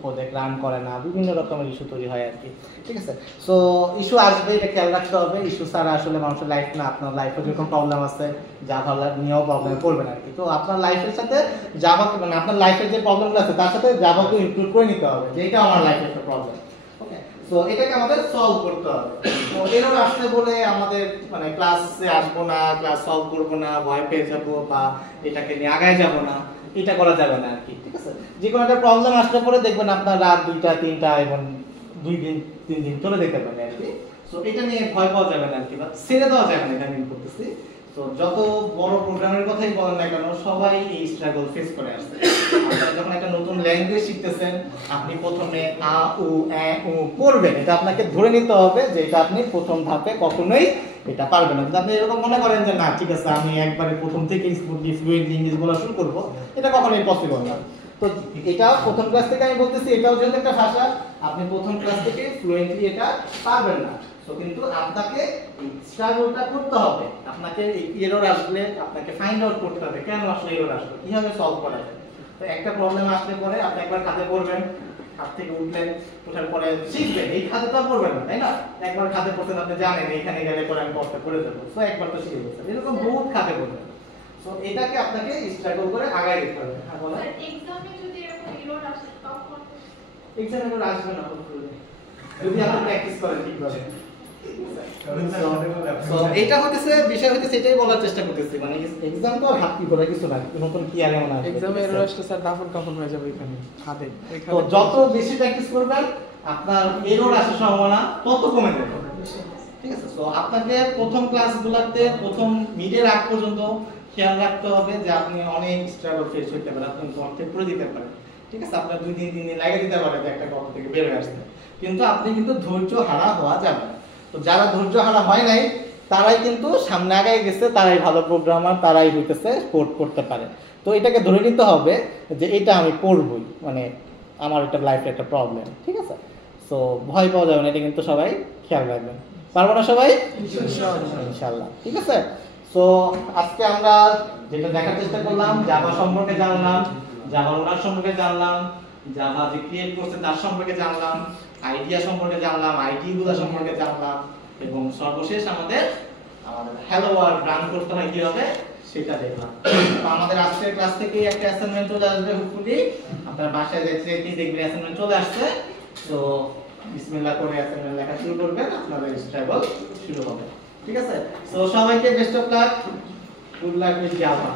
প্রজেক্ট রান করে না, বিভিন্ন রকমের ইস্যু তৈরি হয় আর কি, ঠিক আছে? সো ইস্যু আসবে, এটা খেয়াল রাখতে হবে। ইস্যু ছাড়া আসলে মানুষের লাইফ না, আপনার লাইফে যেরকম প্রবলেম আছে জাভা নিয়েও প্রবলেম করবেন আর কি। তো আপনার লাইফের সাথে জাভা, মানে আপনার লাইফের যে প্রবলেমগুলো আছে তার সাথে জাভাকে ইনক্লুড করে নিতে হবে, যে এটা আমার লাইফের একটা প্রবলেম। ওকে, সো এটাকে আমাদের সলভ করতে হবে। তো এরর আসলে বলে আমাদের মানে ক্লাসে আসবো না, ক্লাস সলভ করবো না, ভয় পেয়ে যাবো বা এটাকে নিয়ে আগায় যাবো না, এটা করা যাবে না আর কি, ঠিক আছে? যে কোনো একটা প্রবলেম আসলে পরে দেখবেন আপনার রাত 2টা 3টা এবং 2 দিন 3 দিন চলে যেতে পারে আর কি। সো এটা নিয়ে ভয় পাওয়া যাবে না আর কি, বা ছেড়ে দেওয়া যাবে না, এটা আমি করতেছি। তো যত বড় প্রোগ্রামের কথাই বলেন না কেন, সবাই এই স্ট্রাগল ফেস করে আসছে। আপনারা যখন একটা নতুন ল্যাঙ্গুয়েজ শিখতেছেন, আপনি প্রথমে আ উ এ উ পড়বেন, এটা আপনাকে ধরে নিতে হবে যে এটা আপনি প্রথম ধাপে কখনোই এটা পারবেন না। যদি আপনি এরকম মনে করেন যে না ঠিক আছে আমি একবারে প্রথম থেকে ফ্লুয়েন্টলি ইংলিশ বলা শুরু করব, এটা কখনোই পসিবল না। তো এটাও প্রথম ক্লাস থেকে আমি বলতেছি, এটাও যেহেতু একটা ভাষা, আপনি প্রথম ক্লাস থেকে ফ্লুয়েন্টলি এটা পারবেন না। তো কিন্তু আপনাকে এই স্ট্রাগলটা করতে হবে, আপনাকে এই এরর আসলে আপনাকে ফাইন্ড আউট করতে হবে কেন আসলে এরর আসলো, কিভাবে সলভ করা যায়। তো একটা প্রবলেম আসলে পরে আপনি একবার খাতে পড়বেন, খাত থেকে উঠলেন, ওঠার পরে শিখবেন, এই খাতে তো পড়বেন না, তাই না? একবার খাতে পড়তেন, আপনি জানেন এইখানে গেলে পরে আমি পড়তে পড়ে যাবো, তো একবার তো শিখে গেছেন, এরকম বহুত খাতে পড়বেন। তো এটাকে আপনাকে স্ট্রাগল করে আগায় যেতে হবে। হ্যাঁ বলেন। এক্সামে যদি এরকম এরর আসে তখন এক্সামে এরর আসবে না যদি আপনি প্র্যাকটিস করেন ঠিকভাবে। সো এটা হচ্ছে বিষয় হচ্ছে সেটাই বলার চেষ্টা করতেছি, মানে এক্সাম তো আর হাত কি করে কিছু না, নতুন কি আর এমন আসবে। এক্সামে এরর আসলে স্যার দাফন কাফন হয়ে যাবে এখানে খাদে। তো যত বেশি প্র্যাকটিস করবেন আপনার এরর আসার সম্ভাবনা তত কমে যাবে, ঠিক আছে? সো আপনাকে প্রথম ক্লাসগুলোতে প্রথম মিডের আগ পর্যন্ত খেয়াল রাখতে হবে যে আপনি অনেক স্ট্রাগল ফেস হইতে পারে, আপনি কন্টেন্ট করে দিতে পারেন, ঠিক আছে, আপনার 2-3 দিন লাগে দিতে পারে যে একটা কথা থেকে বের হয়ে আসতে, কিন্তু আপনি কিন্তু ধৈর্য হারা হওয়া যাবে না। তো যারা ধৈর্য হারা হয় নাই তারাই কিন্তু সামনে আগায় গেছে, তারাই ভালো প্রোগ্রামার, তারাই হইতেছে কোড করতে পারে। তো এটাকে ধরে নিতে হবে যে এটা আমি করবই, মানে আমার এটা লাইফে একটা প্রবলেম, ঠিক আছে। সো ভয় পাওয়া যাবে না, এটা কিন্তু সবাই খেয়াল রাখবেন। পারবো না সবাই? ইনশাআল্লাহ, ঠিক আছে। সো আজকে আমরা যেটা দেখার চেষ্টা করলাম, জাভা সম্পর্কে জানলাম, জাভা ওনার সম্পর্কে জানলাম, জাভা যে ক্রিয়েট করছে তার সম্পর্কে জানলাম, আইডিয়া সম্পর্কে জানলাম, আইডি গুলো সম্পর্কে জানলাম, এবং সর্বশেষ আমাদের হ্যালো ওয়ার্ল্ড রান করতে হয় কিভাবে সেটা দেখলাম। তো আমাদের আজকের ক্লাস থেকে একটা অ্যাসাইনমেন্ট চলে আসবে, হোপফুলি আপনার বাসায় যেতে দেখবেন অ্যাসাইনমেন্ট চলে আসছে। তো বিসমিল্লাহ করে অ্যাসাইনমেন্ট লেখা শুরু করবেন, আপনাদের স্ট্রাগল শুরু হবে, ঠিক আছে। সো সবাইকে best of luck, good luck with Java.